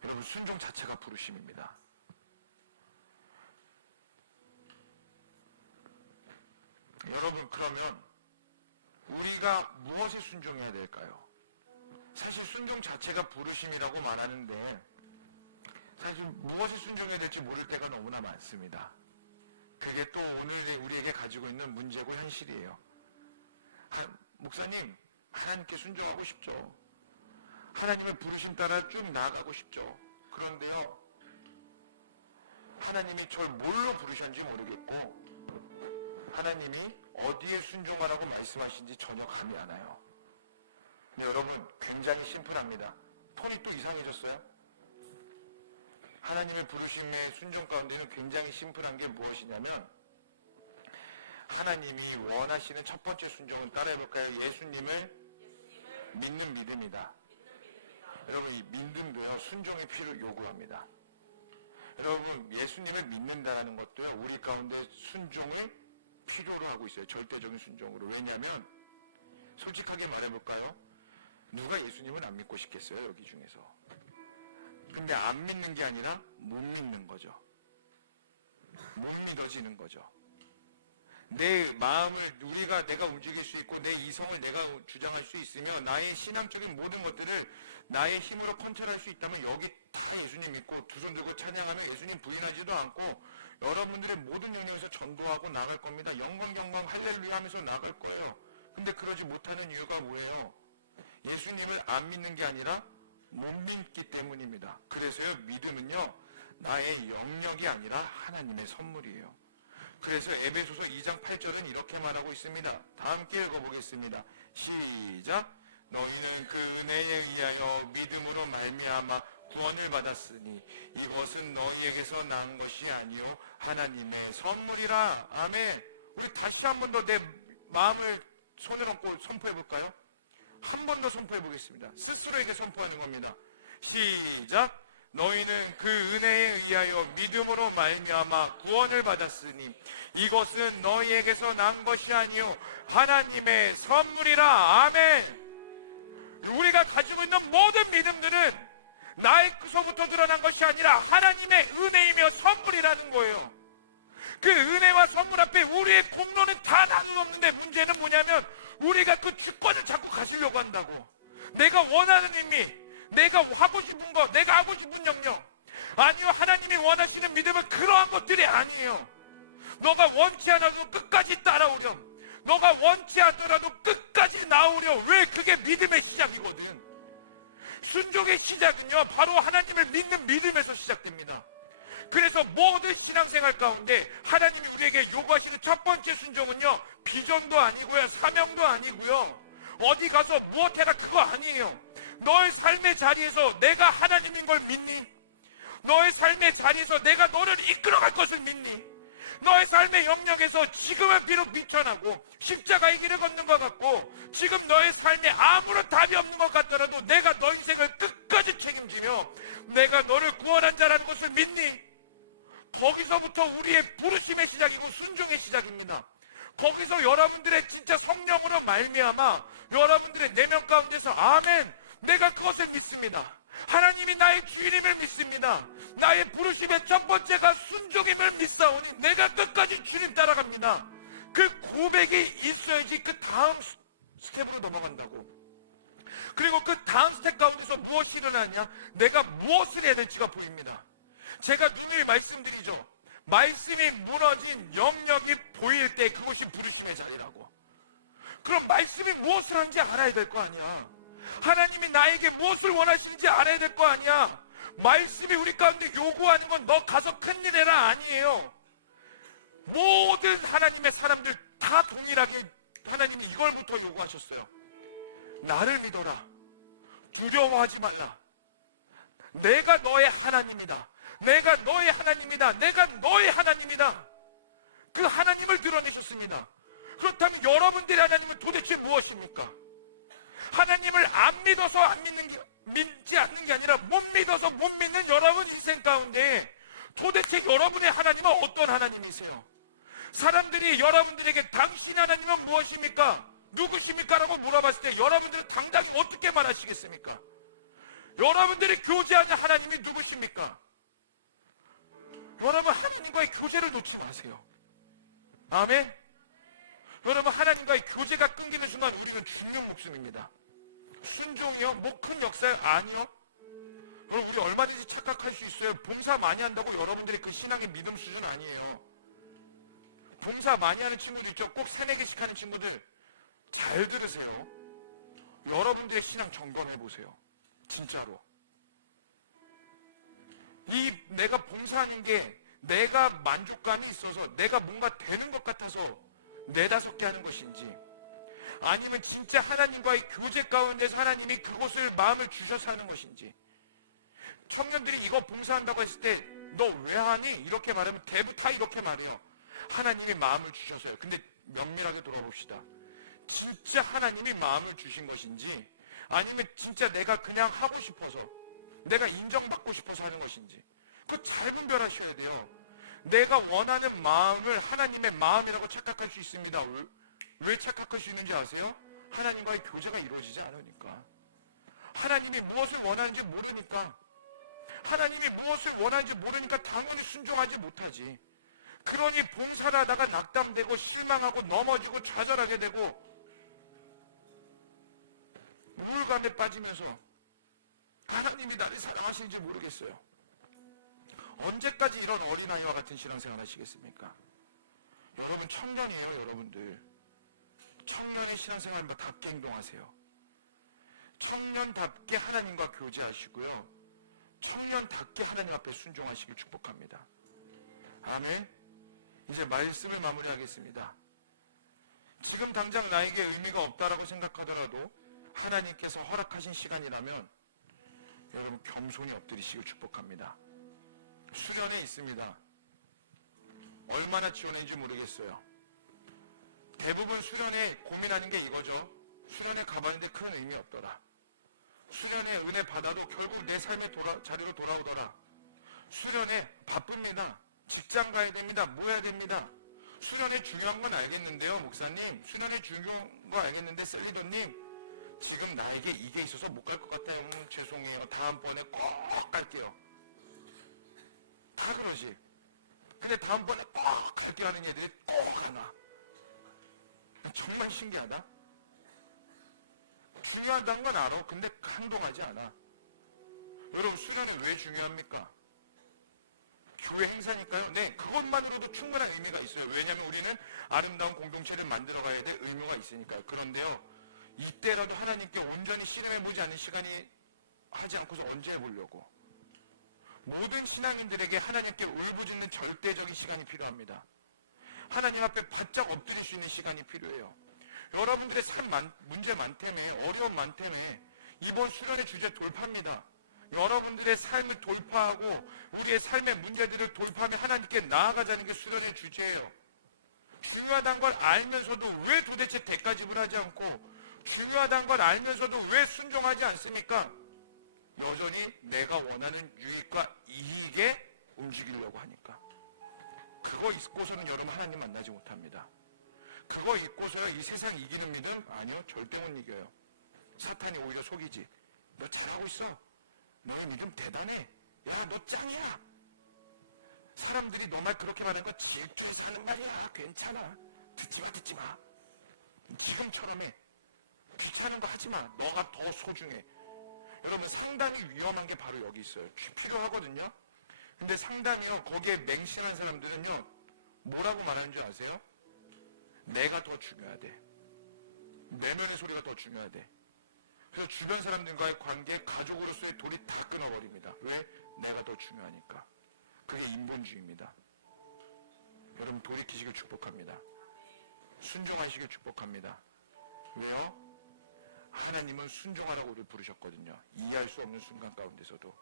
여러분, 순종 자체가 부르심입니다. 여러분, 그러면 우리가 무엇에 순종해야 될까요? 사실 순종 자체가 부르심이라고 말하는데 사실 무엇에 순종해야 될지 모를 때가 너무나 많습니다. 그게 또 오늘 우리에게 가지고 있는 문제고 현실이에요. 목사님, 하나님께 순종하고 싶죠. 하나님의 부르심 따라 쭉 나아가고 싶죠. 그런데요, 하나님이 저를 뭘로 부르셨는지 모르겠고 하나님이 어디에 순종하라고 말씀하신지 전혀 감이 안 와요. 여러분, 굉장히 심플합니다. 톤이 또 이상해졌어요? 하나님의 부르심의 순종 가운데는 굉장히 심플한 게 무엇이냐면 하나님이 원하시는 첫 번째 순종은 따라해볼까요? 예수님을 믿는 믿음이다. 여러분, 이 믿음도요 순종의 필요를 요구합니다. 여러분, 예수님을 믿는다는 것도요 우리 가운데 순종을 필요로 하고 있어요. 절대적인 순종으로. 왜냐하면 솔직하게 말해볼까요? 누가 예수님을 안 믿고 싶겠어요? 여기 중에서. 근데 안 믿는 게 아니라 못 믿는 거죠. 못 믿어지는 거죠. 내 마음을 내가 움직일 수 있고 내 이성을 내가 주장할 수 있으며 나의 신앙적인 모든 것들을 나의 힘으로 컨트롤할 수 있다면 여기 다 예수님 믿고 두 손 들고 찬양하면 예수님 부인하지도 않고 여러분들의 모든 영역에서 전도하고 나갈 겁니다. 영광 할렐루야 하면서 나갈 거예요. 근데 그러지 못하는 이유가 뭐예요? 예수님을 안 믿는 게 아니라 못 믿기 때문입니다. 그래서요, 믿음은요 나의 영역이 아니라 하나님의 선물이에요. 그래서 에베소서 2장 8절은 이렇게 말하고 있습니다. 다 함께 읽어보겠습니다. 시작. 너희는 그 은혜에 의하여 믿음으로 말미암아 구원을 받았으니 이것은 너희에게서 난 것이 아니요 하나님의 선물이라. 아멘. 우리 다시 한 번 더 내 마음을 손을 얹고 선포해볼까요? 한 번 더 선포해보겠습니다. 스스로에게 선포하는 겁니다. 시작. 너희는 그 은혜에 의하여 믿음으로 말미암아 구원을 받았으니 이것은 너희에게서 난 것이 아니요 하나님의 선물이라. 아멘. 우리가 가지고 있는 모든 믿음들은 나의 크서부터 드러난 것이 아니라 하나님의 은혜이며 선물이라는 거예요. 그 은혜와 선물 앞에 우리의 공로는 다 나누었는데 문제는 뭐냐면 우리가 그 주권을 자꾸 가지려고 한다고. 내가 원하는 의미, 내가 하고 싶은 거, 내가 하고 싶은 영역. 아니요, 하나님이 원하시는 믿음은 그러한 것들이 아니에요. 너가 원치 않아도 끝까지 따라오렴. 너가 원치 않더라도 끝까지 나오려. 왜? 그게 믿음의 시작이거든. 순종의 시작은요, 바로 하나님을 믿는 믿음에서 시작됩니다. 그래서 모든 신앙생활 가운데 하나님이 우리에게 요구하시는 첫 번째 순종은요, 비전도 아니고요, 사명도 아니고요, 어디 가서 무엇해라 그거 아니에요. 너의 삶의 자리에서 내가 하나님인 걸 믿니? 너의 삶의 자리에서 내가 너를 이끌어갈 것을 믿니? 너의 삶의 영역에서 지금은 비록 미천하고 십자가의 길을 걷는 것 같고 지금 너의 삶에 아무런 답이 없는 것 같더라도 내가 너 인생을 끝까지 책임지며 내가 너를 구원한 자라는 것을 믿니? 거기서부터 우리의 부르심의 시작이고 순종의 시작입니다. 거기서 여러분들의 진짜 성령으로 말미암아 여러분들의 내면 가운데서 아멘, 내가 그것을 믿습니다. 하나님이 나의 주인임을 믿습니다. 나의 부르심의 첫 번째가 순종임을 믿사오니 내가 끝까지 주님 따라갑니다. 그 고백이 있어야지 그 다음 스텝으로 넘어간다고. 그리고 그 다음 스텝 가운데서 무엇이 일어나냐, 내가 무엇을 해야 될지가 보입니다. 제가 누누이 말씀드리죠. 말씀이 무너진 영역이 보일 때 그것이 부르심의 자리라고. 그럼 말씀이 무엇을 하는지 알아야 될 거 아니야. 하나님이 나에게 무엇을 원하시는지 알아야 될 거 아니야. 말씀이 우리 가운데 요구하는 건 너 가서 큰일 해라 아니에요. 모든 하나님의 사람들 다 동일하게 하나님이 이걸부터 요구하셨어요. 나를 믿어라. 두려워하지 말라. 내가 너의 하나님이다. 내가 너의 하나님이다. 내가 너의 하나님이다. 그 하나님을 드러내셨습니다. 그렇다면 여러분들의 하나님은 도대체 무엇입니까? 하나님을 안 믿어서 믿지 않는 게 아니라 못 믿어서 못 믿는 여러분 인생 가운데 도대체 여러분의 하나님은 어떤 하나님이세요? 사람들이 여러분들에게 당신 하나님은 무엇입니까? 누구십니까? 라고 물어봤을 때 여러분들은 당장 어떻게 말하시겠습니까? 여러분들이 교제하는 하나님이 누구십니까? 여러분, 하나님과의 교제를 놓지 마세요. 아멘? 여러분, 하나님과의 교제가 끊기는 순간 우리는 죽는 목숨입니다. 순종이요? 뭐 큰 역사요? 아니요. 여러분, 우리 얼마든지 착각할 수 있어요. 봉사 많이 한다고 여러분들이 그 신앙의 믿음 수준 아니에요. 봉사 많이 하는 친구들 있죠? 꼭 3-4개씩 하는 친구들 잘 들으세요. 여러분들의 신앙 점검해보세요. 진짜로. 내가 봉사하는 게 내가 만족감이 있어서 내가 뭔가 되는 것 같아서 4-5개 하는 것인지, 아니면 진짜 하나님과의 교제 가운데서 하나님이 그것을 마음을 주셔서 하는 것인지. 청년들이 이거 봉사한다고 했을 때 너 왜 하니? 이렇게 말하면 대부분 다 이렇게 말해요. 하나님이 마음을 주셔서요. 근데 면밀하게 돌아봅시다. 진짜 하나님이 마음을 주신 것인지, 아니면 진짜 내가 그냥 하고 싶어서, 내가 인정받고 싶어서 하는 것인지, 그거 잘 분별하셔야 돼요. 내가 원하는 마음을 하나님의 마음이라고 착각할 수 있습니다. 왜 착각할 수 있는지 아세요? 하나님과의 교제가 이루어지지 않으니까. 하나님이 무엇을 원하는지 모르니까. 하나님이 무엇을 원하는지 모르니까 당연히 순종하지 못하지. 그러니 봉사를 하다가 낙담되고 실망하고 넘어지고 좌절하게 되고 우울감에 빠지면서 하나님이 나를 사랑하시는지 모르겠어요. 언제까지 이런 어린아이와 같은 신앙생활 하시겠습니까? 여러분 청년이에요. 여러분들 청년의 신앙생활답게 행동하세요. 청년답게 하나님과 교제하시고요, 청년답게 하나님 앞에 순종하시길 축복합니다. 아멘. 이제 말씀을 마무리하겠습니다. 지금 당장 나에게 의미가 없다라고 생각하더라도 하나님께서 허락하신 시간이라면 여러분 겸손히 엎드리시길 축복합니다. 수련회 있습니다. 얼마나 지원했는지 모르겠어요. 대부분 수련회 고민하는 게 이거죠. 수련회 가봤는데 큰 의미 없더라. 수련회 은혜 받아도 결국 내 삶의 자리로 돌아오더라. 수련회 바쁩니다. 직장 가야 됩니다. 뭐 해야 됩니다. 수련회 중요한 건 알겠는데요, 목사님. 수련회 중요한 거 알겠는데 셀리더님, 지금 나에게 이게 있어서 못 갈 것 같아요. 죄송해요. 다음번에 꼭 갈게요. 다 그러지. 근데 다음번에 꼭 그렇게 하는 애들이 꼭 안 와. 정말 신기하다. 중요하다는 건 알아. 근데 행동하지 않아. 여러분, 수련이 왜 중요합니까? 교회 행사니까요. 네, 그것만으로도 충분한 의미가 있어요. 왜냐하면 우리는 아름다운 공동체를 만들어 가야 될 의무가 있으니까요. 그런데요, 이때라도 하나님께 온전히 씨름해보지 않는 시간이 하지 않고서 언제 해보려고. 모든 신앙인들에게 하나님께 울부짖는 절대적인 시간이 필요합니다. 하나님 앞에 바짝 엎드릴 수 있는 시간이 필요해요. 여러분들의 문제 많다며, 어려움 많다며, 이번 수련의 주제 돌파입니다. 여러분들의 삶을 돌파하고 우리의 삶의 문제들을 돌파하며 하나님께 나아가자는 게 수련의 주제예요. 중요하다는 걸 알면서도 왜 도대체 대가 지불하지 않고, 중요하다는 걸 알면서도 왜 순종하지 않습니까? 여전히 내가 원하는 유익과 이익에 움직이려고 하니까. 그거 잊고서는 여러분 하나님 만나지 못합니다. 그거 잊고서는 이 세상 이기는 믿음? 아니요, 절대 못 이겨요. 사탄이 오히려 속이지. 너 잘하고 있어. 너의 믿음 대단해. 야, 너 짱이야. 사람들이 너 말 그렇게 말하는 거 질투해서 하는 말이야. 괜찮아. 듣지 마. 지금처럼 해. 귀찮은 거 하지 마. 너가 더 소중해. 여러분, 상당히 위험한 게 바로 여기 있어요. 필요하거든요. 근데 상당히요, 거기에 맹신한 사람들은요, 뭐라고 말하는 줄 아세요? 내가 더 중요하대. 내면의 소리가 더 중요하대. 그래서 주변 사람들과의 관계, 가족으로서의 돌이 다 끊어버립니다. 왜? 내가 더 중요하니까. 그게 인본주의입니다. 여러분, 돌이키시길 축복합니다. 순종하시길 축복합니다. 왜요? 하나님은 순종하라고 우리를 부르셨거든요. 이해할 수 없는 순간 가운데서도.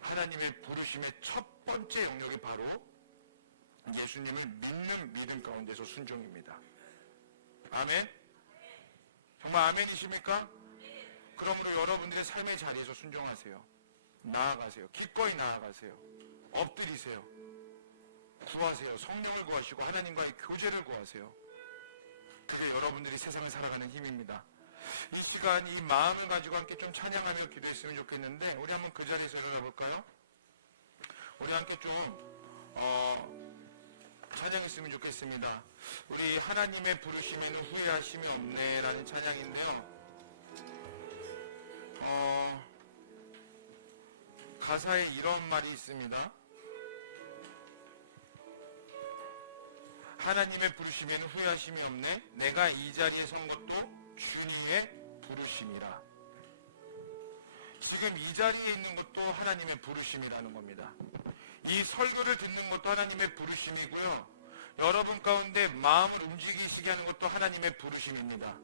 하나님의 부르심의 첫 번째 영역이 바로 예수님을 믿는 믿음 가운데서 순종입니다. 아멘? 정말 아멘이십니까? 그러므로 여러분들의 삶의 자리에서 순종하세요. 나아가세요. 기꺼이 나아가세요. 엎드리세요. 구하세요. 성령을 구하시고 하나님과의 교제를 구하세요. 그게 여러분들이 세상을 살아가는 힘입니다. 이 시간, 이 마음을 가지고 함께 좀 찬양하며 기도했으면 좋겠는데, 우리 한번 그 자리에서 일어나 볼까요? 우리 함께 좀 찬양했으면 좋겠습니다. 우리 하나님의 부르심에는 후회하심이 없네 라는 찬양인데요, 가사에 이런 말이 있습니다. 하나님의 부르심에는 후회하심이 없네. 내가 이 자리에 선 것도 주님의 부르심이라. 지금 이 자리에 있는 것도 하나님의 부르심이라는 겁니다. 이 설교를 듣는 것도 하나님의 부르심이고요, 여러분 가운데 마음을 움직이시게 하는 것도 하나님의 부르심입니다.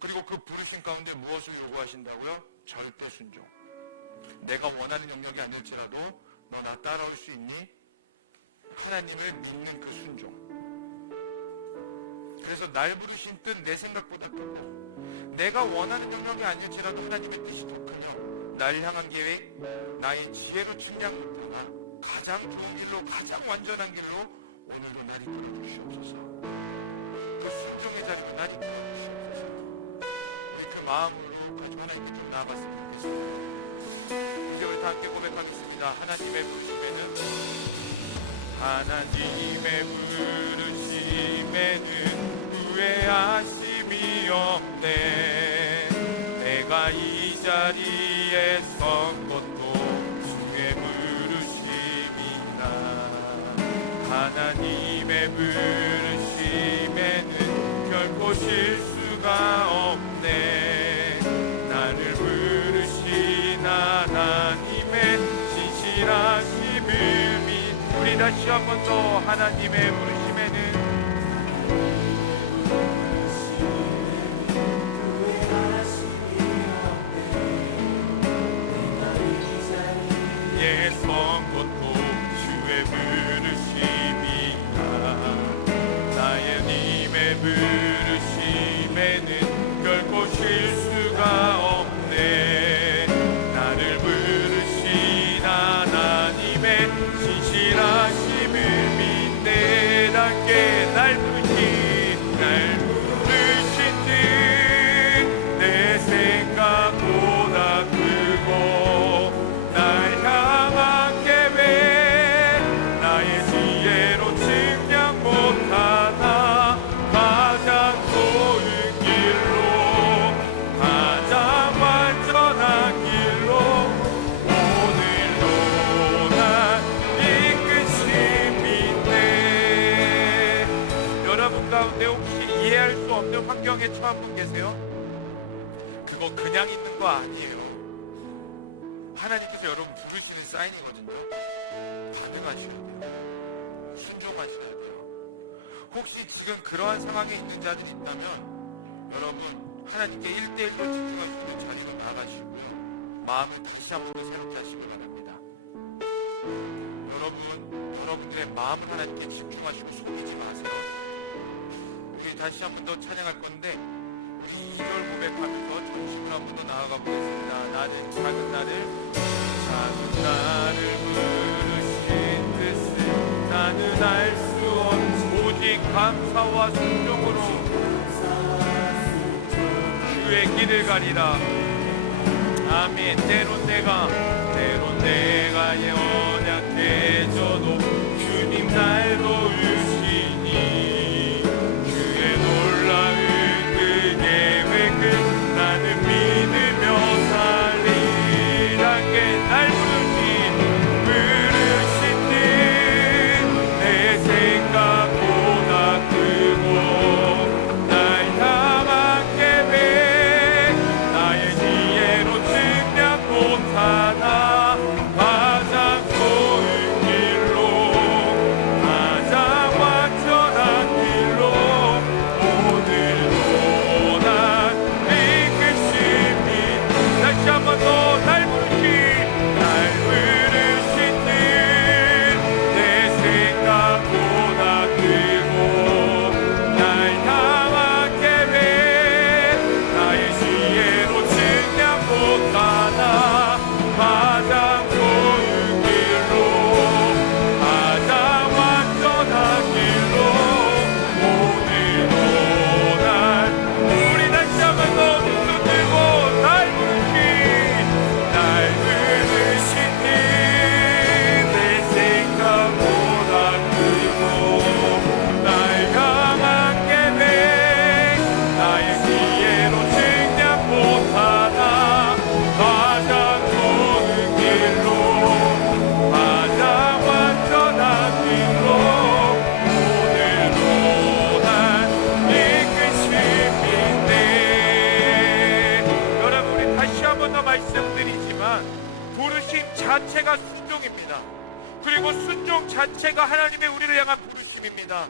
그리고 그 부르심 가운데 무엇을 요구하신다고요? 절대 순종. 내가 원하는 영역이 아닐지라도 너 나 따라올 수 있니? 하나님을 믿는 그 순종. 그래서 날 부르신 뜻 내 생각보다 크고, 내가 원하는 영역이 아닐지라도 하나님의 뜻이 더 크며, 날 향한 계획, 나의 지혜로 측량 못하나 가장 좋은 길로, 가장 완전한 길로 오늘도 내리끌어 주시옵소서. 그 순종의 자리로 내리끌어 주시옵소서. 우리 그 마음으로 가지고 하나님께 좀 나아갔으면 좋겠습니다. 이제 우리 다 함께 고백하겠습니다. 하나님의 부르심에는, 하나님의 부르심에는 후회하심이 없네. 내가 이 자리에 선 것도 주의 부르심이다. 하나님의 부르심에는 결코 실수가 없네. 나를 부르신 하나님의 진실하심을 믿. 우리 다시 한 번 더 하나님의 부르심에는 선 것도 주의 부르심이다. 나의 님의 부르심에는 결코 실수가 없네. 나를 부르신 하나님의 진실하심을 믿네. 낮게 날 부르신 뜻 내 생각보다 크고 날 향한 없는 환경에 처한 분 계세요? 그거 그냥 있는 거 아니에요. 하나님께서 여러분 부르시는 사인이거든요. 반응하셔야 돼요. 순종하셔야 돼요. 혹시 지금 그러한 상황에 있는 자들이 있다면 여러분 하나님께 1대1로 집중할 수 있는 자리로 나가시고요. 마음을 다시 한번 새롭게 하시기 바랍니다. 여러분들의 마음을 하나님께 집중하시고 속이지 마세요. 우리 다시 한번 더 찬양할 건데 우리 2절 고백하면서 전심으로 한번 더 나아가 보겠습니다. 나는 작은 나를 부르신 뜻을 나는 알 수 없는 오직 감사와 순종으로 주의 길을 가리라. 아멘. 때론 내가 연약해져도 주님 날 도우시니 주의 놀라운 그 계획을 나는 믿으며 살리라. 날 부르신 듯 내 생각보다 크고 날 향한 계획 나의 지혜로 측량 못하나 가장 좋은 길로 가장 완전한 길로 오늘도 난 이끄심이 다시 한 번 더 날 부르신 듯 내 생각보다 크고 날 향한 계획 나의 지혜로 측량 못하나 가장 좋은 길로 가장 완전한 길로 오늘도 날 우리 다시 한번 더 눈을 들고 날 부르신 내 생각보다 크고 날 향한 계획 나의 지혜로 측량 못하나 가장 좋은 길로 가장 완전한 길로 오늘도 날 이끄심인데. 여러분 우리 다시 한번 더 말씀드리지만 부르심 자체가 순종입니다. 그리고 순종 자체가 하나님의 우리를 향한 부르심입니다.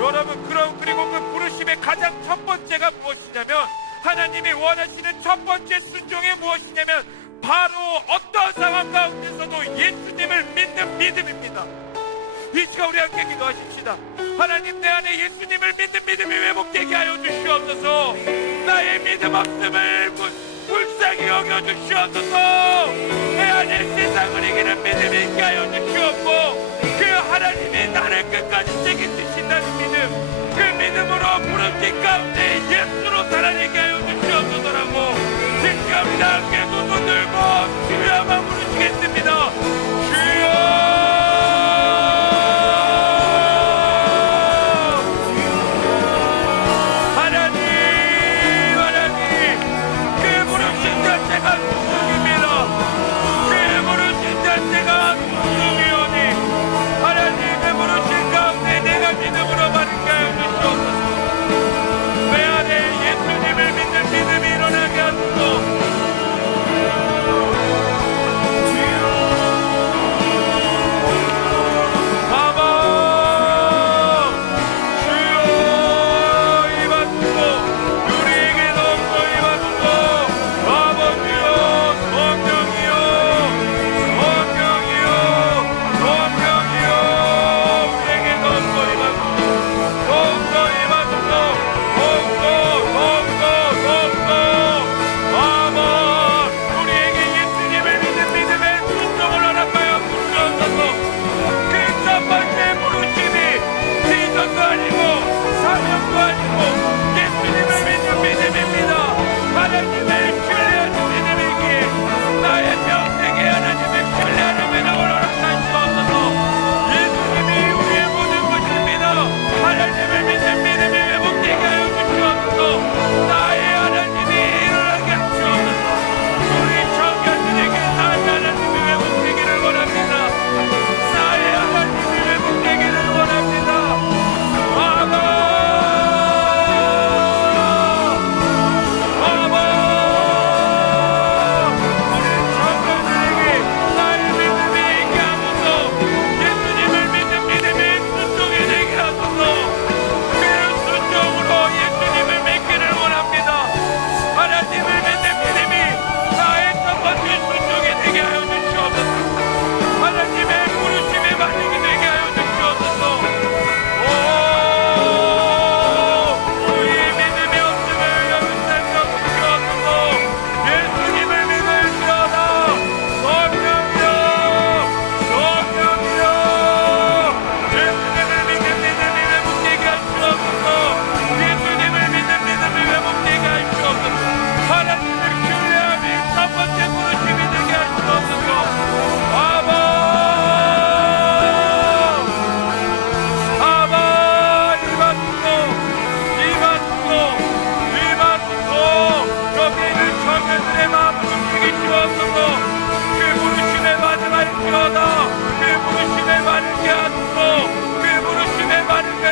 여러분 그리고 그 부르심의 가장 첫 번째가 무엇이냐면 하나님이 원하시는 첫 번째 순종이 무엇이냐면 바로 어떤 상황 가운데서도 예수님을 믿는 믿음입니다. 이 시간 우리 함께 기도하십시다. 하나님 내 안에 예수님을 믿는 믿음이 회복되게 하여 주시옵소서. 나의 믿음 없음을 불쌍히 여겨 주시옵소서. 내 안에 세상을 이기는 믿음이 있게 하여 주시옵고 그 하나님이 나를 끝까지 책임지신다는 믿음, 그 믿음으로 부르심 가운데 예수로 살아내게 하여 주시옵소서라고 지금입니다. 함께 두 손 들고 주여만 부르시겠습니다. 주여 주여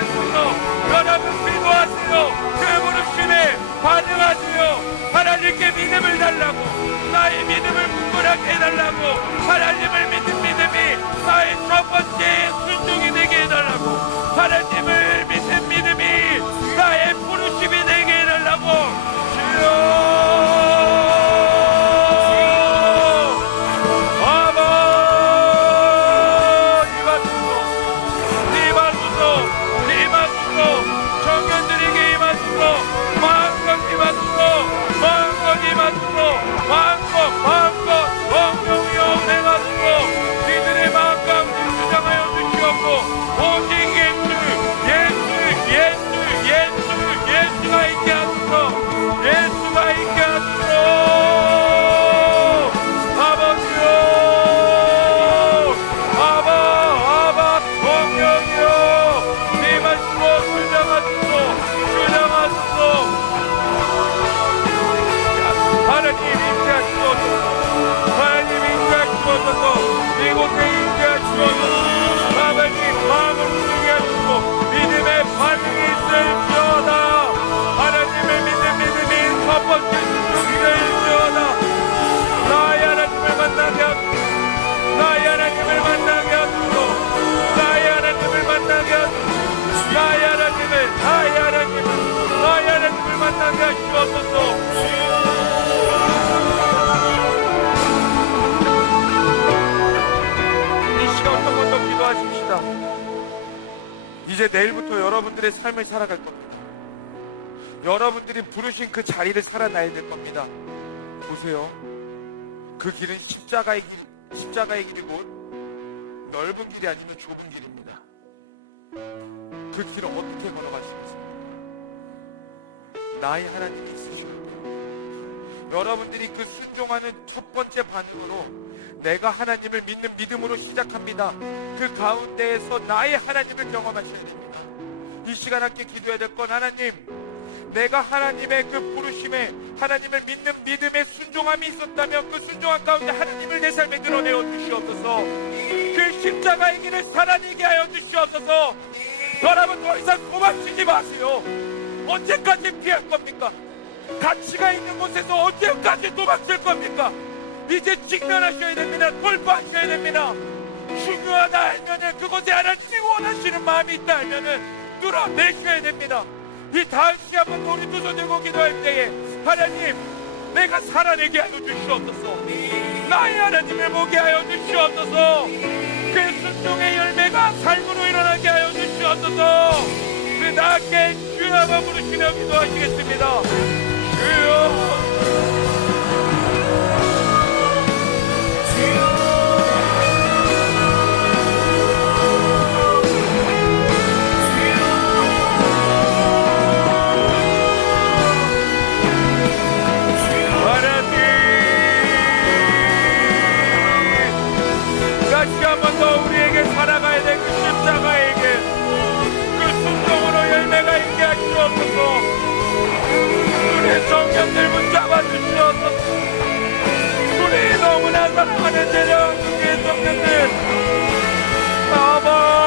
하소서. 여러분 기도하세요. 그 부르심에 반응하세요. 하나님께 믿음을 달라고, 나의 믿음을 굳건하게 해달라고, 하나님을 믿는 믿음이 나의 첫 번째 순종이 되게 해달라고, 하나님을 믿는 믿음이 나의 부르심이 되게 해달라고. 주여 만나게 하시옵소서. 이 시간 한 번 더 기도하십시다. 이제 내일부터 여러분들의 삶을 살아갈 겁니다. 여러분들이 부르신 그 자리를 살아나야 될 겁니다. 보세요. 그 길은 십자가의 길이고 넓은 길이 아니면 좁은 길입니다. 그 길을 어떻게 걸어가시겠어요? 나의 하나님이 있으시고, 여러분들이 그 순종하는 첫 번째 반응으로 내가 하나님을 믿는 믿음으로 시작합니다. 그 가운데에서 나의 하나님을 경험하셔야 됩니다. 이 시간 함께 기도해야 될 건, 하나님, 내가 하나님의 그 부르심에 하나님을 믿는 믿음의 순종함이 있었다면 그 순종함 가운데 하나님을 내 삶에 드러내어 주시옵소서. 그 십자가의 길을 살아내게 하여 주시옵소서. 여러분 더 이상 도망치지 마세요. 언제까지 피할 겁니까? 가치가 있는 곳에서 언제까지 도망칠 겁니까? 이제 직면하셔야 됩니다. 돌파하셔야 됩니다. 중요하다 알면은, 그곳에 하나님이 원하시는 마음이 있다 알면은 뚫어내셔야 됩니다. 이 다음 시에 한번 우리 두 손 들고 기도할 때에, 하나님, 내가 살아내게 하여 주시옵소서. 나의 하나님을 보게 하여 주시옵소서. 그 순종의 열매가 삶으로 일어나게 하여 주시옵소서. 그 나께 주여가 부르시며 기도하시겠습니다. 주여. 다시 한 번 더 우리에게 살아가야 될 그 십자가의 길, 그 순종으로 열매가 있게 하시옵소서. 우리 성령들 붙잡아 주시옵소서. 우리 너무나 사랑하는 대령 주의 성령들, 아바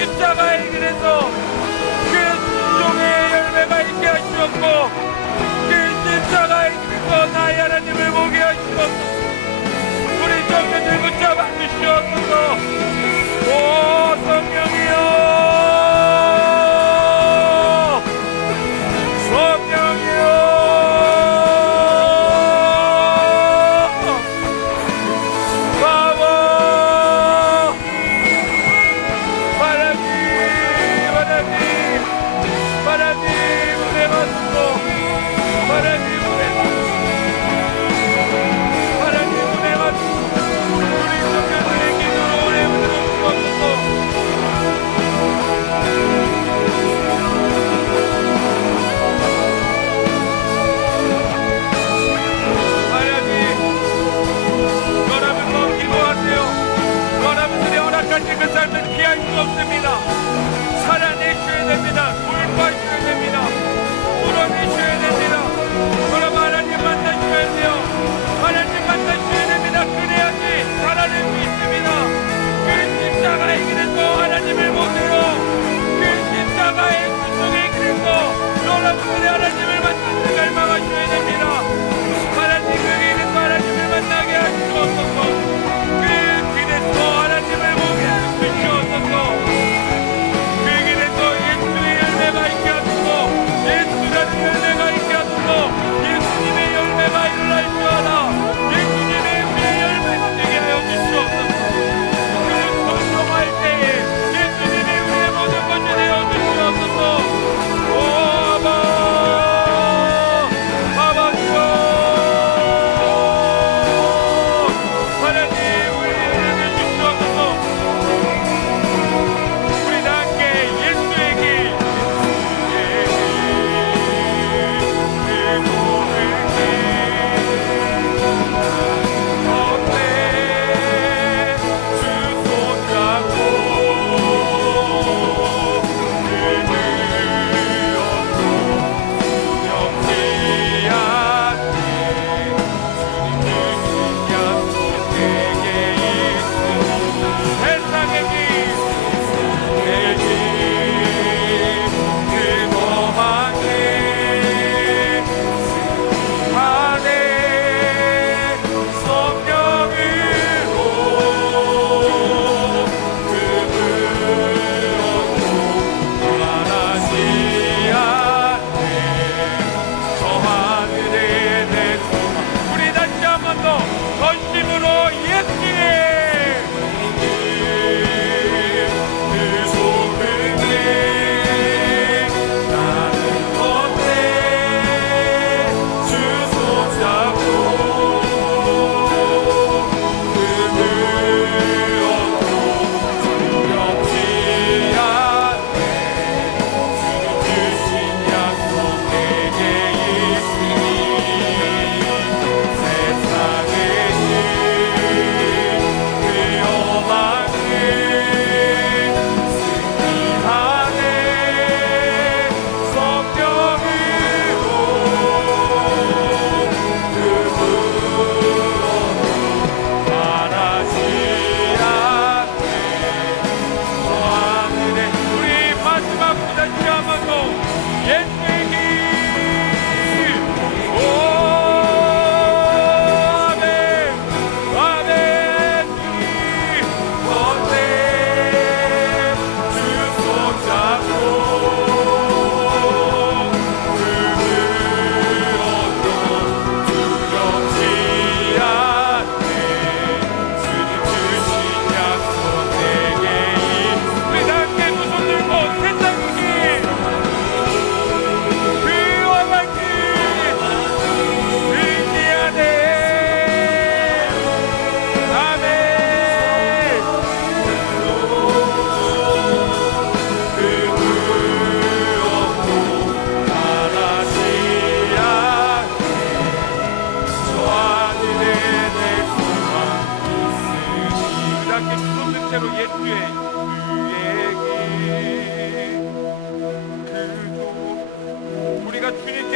십자가의 길에서 그 순종의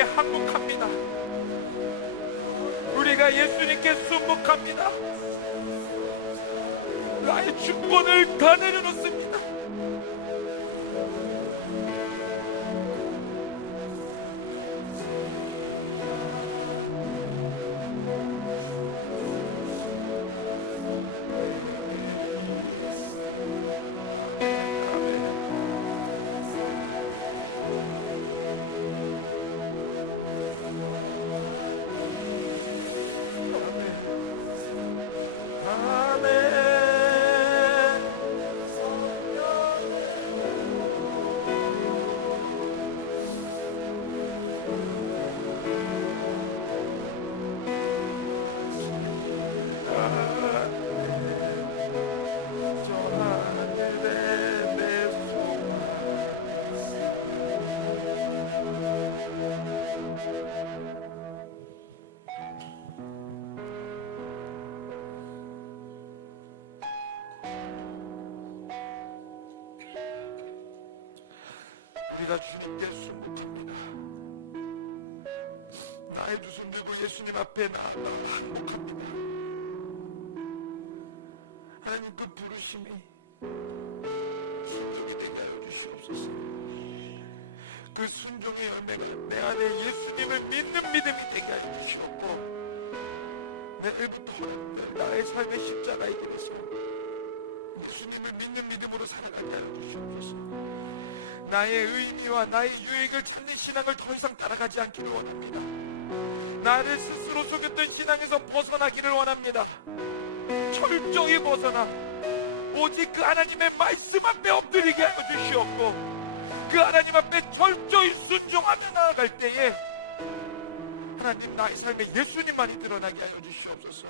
항복합니다. 우리가 예수님께 순복합니다. 나의 주권을 다 내려놓습니다. 우리가 주님께 순복합니다. 나의 두 손 들고 예수님 앞에 나아가 항복합니다. 하나님 그 부르심이 순종이 되게 하여 주시옵소서. 그 순종의 열매가 내 안에 예수님을 믿는 믿음이 되게 하여 주시옵고 내일부터 나의 삶의 십자가에 길에서 예수님을 믿는 믿음으로 살아가게 하여 주시옵소서. 나의 의미와 나의 유익을 찾는 신앙을 더 이상 따라가지 않기를 원합니다. 나를 스스로 속였던 신앙에서 벗어나기를 원합니다. 철저히 벗어나 오직 그 하나님의 말씀 앞에 엎드리게 하여 주시옵고 그 하나님 앞에 철저히 순종하며 나아갈 때에 하나님 나의 삶에 예수님만이 드러나게 하여 주시옵소서.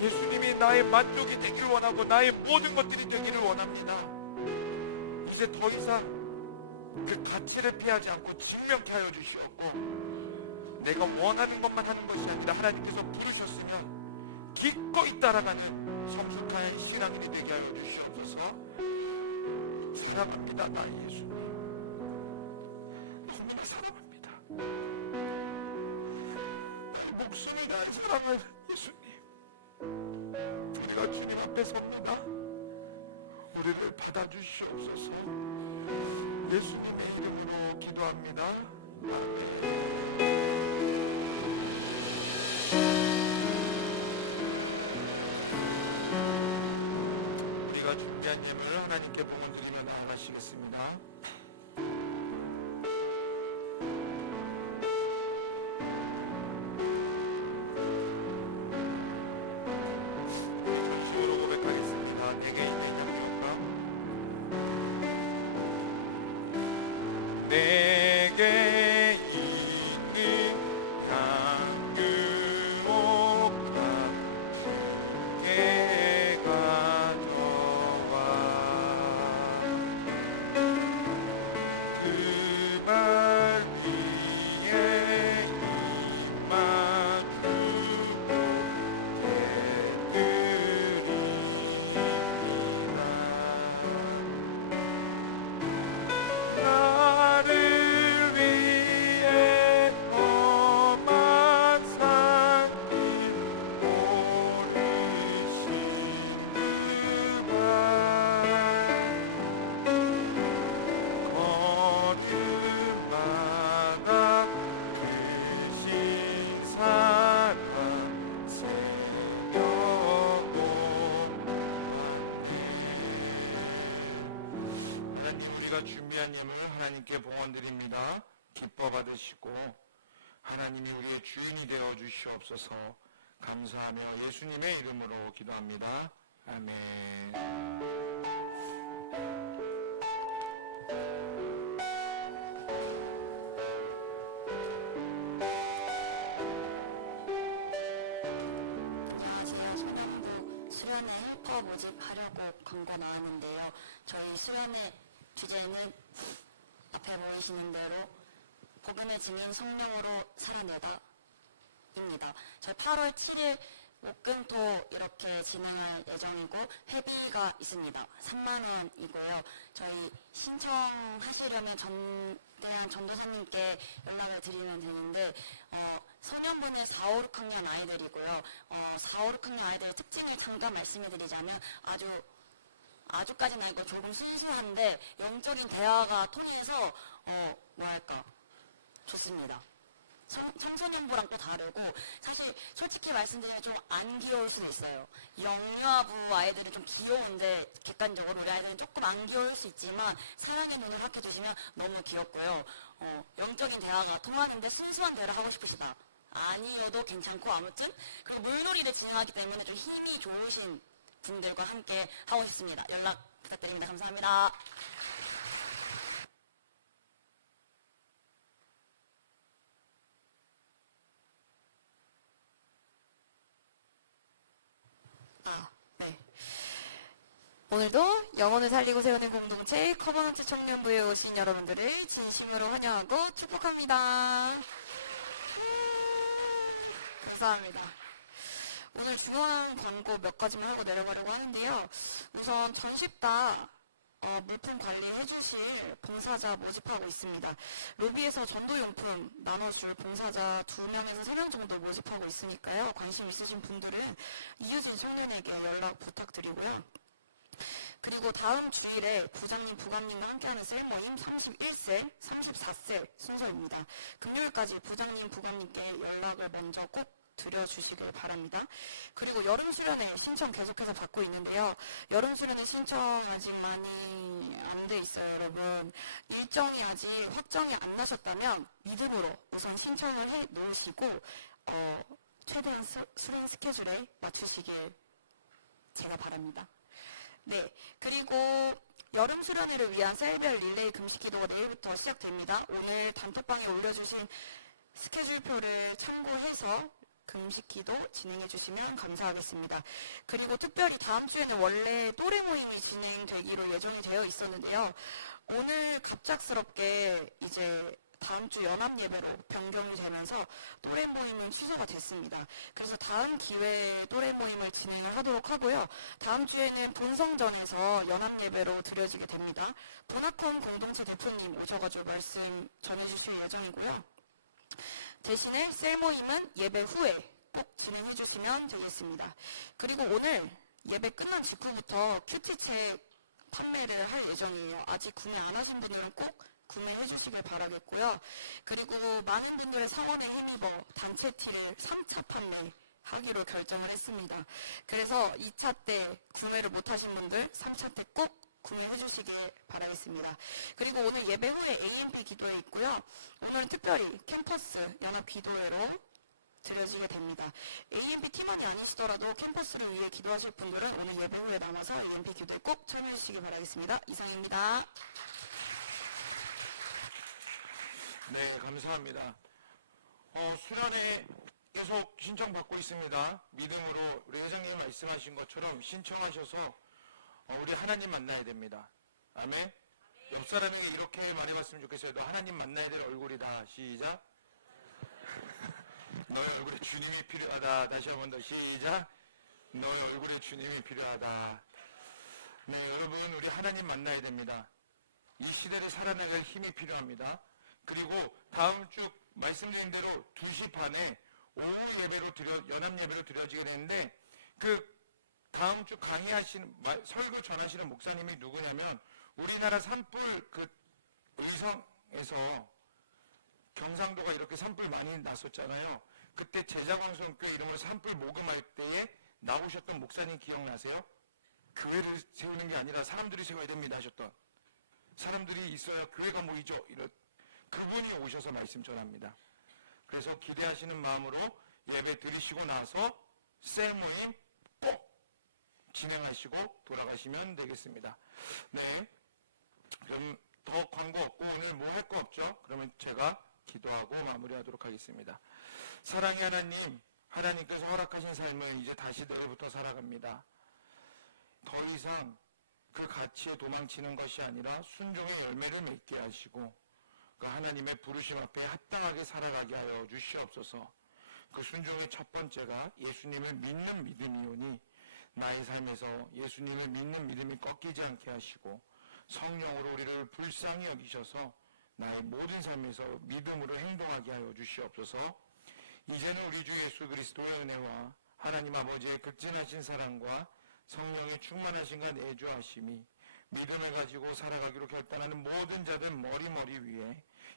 예수님이 나의 만족이 되기를 원하고 나의 모든 것들이 되기를 원합니다. 이제 더 이상 그 가치를 피하지 않고 증명케 하여 주시옵고 내가 원하는 것만 하는 것이 아니라 하나님께서 부르셨으면 기꺼이 따라가는 성숙한 신앙인이 되게 하여 주시옵소서. 사랑합니다. 나의 예수님 너무나 사랑합니다. 목숨이 나를 사랑할 예수님, 우리가 주님 앞에 섭니다. 우리를 받아주시옵소서. 예수님의 이름으로 기도합니다. 아멘. 우리가 준비한 예물을 하나님께 복을 드리며 나아가시겠습니다. 전심으로 고백하겠습니다. 내게 있는 내게 있는 향유목한 게 가져와 그 발 뒤에 입 맞추고 준비한 예물 하나님께 봉헌드립니다. 기뻐 받으시고 하나님이 우리의 주인이 되어 주시옵소서. 감사하며 예수님의 이름으로 기도합니다. 아멘. 제가 소년부 수련회 헬퍼 모집하려고 광고 나왔는데요. 저희 수련회 주제는 앞에 보이시는 대로 복음의 증인 성령으로 살아내다 입니다. 저희 8월 7일 목금토 이렇게 진행할 예정이고 회비가 있습니다. 3만 원이고요. 저희 신청하시려면 대한 전도사님께 연락을 드리면 되는데 소년부는 4, 5, 6학년 아이들이고요. 4, 5, 6학년 아이들의 특징을 잠깐 말씀해 드리자면 아주까지는 아니고 조금 순수한데 영적인 대화가 통해서 뭐랄까 좋습니다. 청소년부랑 또 다르고 사실 솔직히 말씀드리면 좀 안 귀여울 수 있어요. 영유아부 아이들은 좀 귀여운데 객관적으로 우리 아이들은 조금 안 귀여울 수 있지만 사랑의 눈을 밝혀주시면 너무 귀엽고요. 영적인 대화가 통하는데 순수한 대화를 하고 싶으시다. 아니어도 괜찮고 아무튼 그리고 물놀이를 진행하기 때문에 좀 힘이 좋으신 분들과 함께 하고 싶습니다. 연락 부탁드립니다. 감사합니다. 네. 오늘도 영혼을 살리고 세우는 공동체 커버넌트 청년부에 오신 여러분들을 진심으로 환영하고 축복합니다. 감사합니다. 오늘 중요한 광고 몇 가지만 하고 내려가려고 하는데요. 우선 전시다 물품 관리해 주실 봉사자 모집하고 있습니다. 로비에서 전도용품 나눠줄 봉사자 2명에서 3명 정도 모집하고 있으니까요. 관심 있으신 분들은 이웃인 청년에게 연락 부탁드리고요. 그리고 다음 주일에 부장님, 부관님과 함께하는 셀모임 31셀, 34셀 순서입니다. 금요일까지 부장님, 부관님께 연락을 먼저 꼭 드려주시길 바랍니다. 그리고 여름 수련회 신청 계속해서 받고 있는데요. 여름 수련회 신청 아직 많이 안 돼 있어요, 여러분. 일정이 아직 확정이 안 나셨다면 믿음으로 우선 신청을 해 놓으시고 최대한 수련 스케줄에 맞추시길 제가 바랍니다. 네, 그리고 여름 수련회를 위한 셀별 릴레이 금식 기도가 내일부터 시작됩니다. 오늘 단톡방에 올려주신 스케줄표를 참고해서 금식 기도 진행해 주시면 감사하겠습니다. 그리고 특별히 다음 주에는 원래 또래 모임이 진행되기로 예정이 되어 있었는데요. 오늘 갑작스럽게 이제 다음 주 연합 예배로 변경이 되면서 또래 모임은 취소가 됐습니다. 그래서 다음 기회에 또래 모임을 진행을 하도록 하고요. 다음 주에는 본성전에서 연합 예배로 드려지게 됩니다. 보나콘 공동체 대표님 오셔가지고 말씀 전해주실 예정이고요. 대신에 셀 모임은 예배 후에 꼭 진행해 주시면 되겠습니다. 그리고 오늘 예배 끝난 직후부터 큐티책 판매를 할 예정이에요. 아직 구매 안 하신 분들은 꼭 구매해 주시길 바라겠고요. 그리고 많은 분들의 성원에 힘입어 단체 티를 3차 판매하기로 결정을 했습니다. 그래서 2차 때 구매를 못하신 분들 3차 때 꼭 구매해 주시길 바라겠습니다. 그리고 오늘 예배 후에 AMP 기도회 있고요. 오늘 특별히 캠퍼스 연합 기도회로 드려지게 됩니다. AMP 팀원이 아니시더라도 캠퍼스를 위해 기도하실 분들은 오늘 예배 후에 남아서 AMP 기도에 꼭 참여해 주시기 바라겠습니다. 이상입니다. 네, 감사합니다. 수련회 계속 신청받고 있습니다. 믿음으로 우리 회장님 말씀하신 것처럼 신청하셔서 우리 하나님 만나야 됩니다. 아멘. 옆 사람에게 이렇게 말해봤으면 좋겠어요. 너 하나님 만나야 될 얼굴이다. 시작. 너의 얼굴에 주님이 필요하다. 다시 한 번 더 시작. 너의 얼굴에 주님이 필요하다. 네, 여러분 우리 하나님 만나야 됩니다. 이 시대를 살아내는 힘이 필요합니다. 그리고 다음 주 말씀드린 대로 2시 반에 오후 예배로 연합 예배로 드려지게 되는데 그 다음 주 강의하시는 설교 전하시는 목사님이 누구냐면 우리나라 산불 그 의성에서 경상도가 이렇게 산불 많이 났었잖아요. 그때 제자광성교회 이름으로 산불 모금할 때에 나오셨던 목사님 기억나세요? 교회를 세우는 게 아니라 사람들이 세워야 됩니다 하셨던, 사람들이 있어야 교회가 모이죠. 그분이 오셔서 말씀 전합니다. 그래서 기대하시는 마음으로 예배 드리시고 나서 셀 모임 꼭 진행하시고 돌아가시면 되겠습니다. 네, 그럼 더 광고 없고 오늘 뭐 할 거 없죠? 그러면 제가 기도하고 마무리하도록 하겠습니다. 사랑의 하나님, 하나님께서 허락하신 삶을 이제 다시 내일부터 살아갑니다. 더 이상 그 가치에 도망치는 것이 아니라 순종의 열매를 맺게 하시고 그 하나님의 부르심 앞에 합당하게 살아가게 하여 주시옵소서. 그 순종의 첫 번째가 예수님을 믿는 믿음이오니 나의 삶에서 예수님을 믿는 믿음이 꺾이지 않게 하시고 성령으로 우리를 불쌍히 여기셔서 나의 모든 삶에서 믿음으로 행동하게 하여 주시옵소서. 이제는 우리 주 예수 그리스도의 은혜와 하나님 아버지의 극진하신 사랑과 성령의 충만하신가 내주하심이 믿음을 가지고 살아가기로 결단하는 모든 자들 머리 위에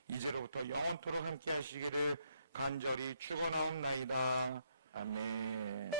이제로부터 영원토록 함께 하시기를 간절히 축원하옵나이다. 아멘.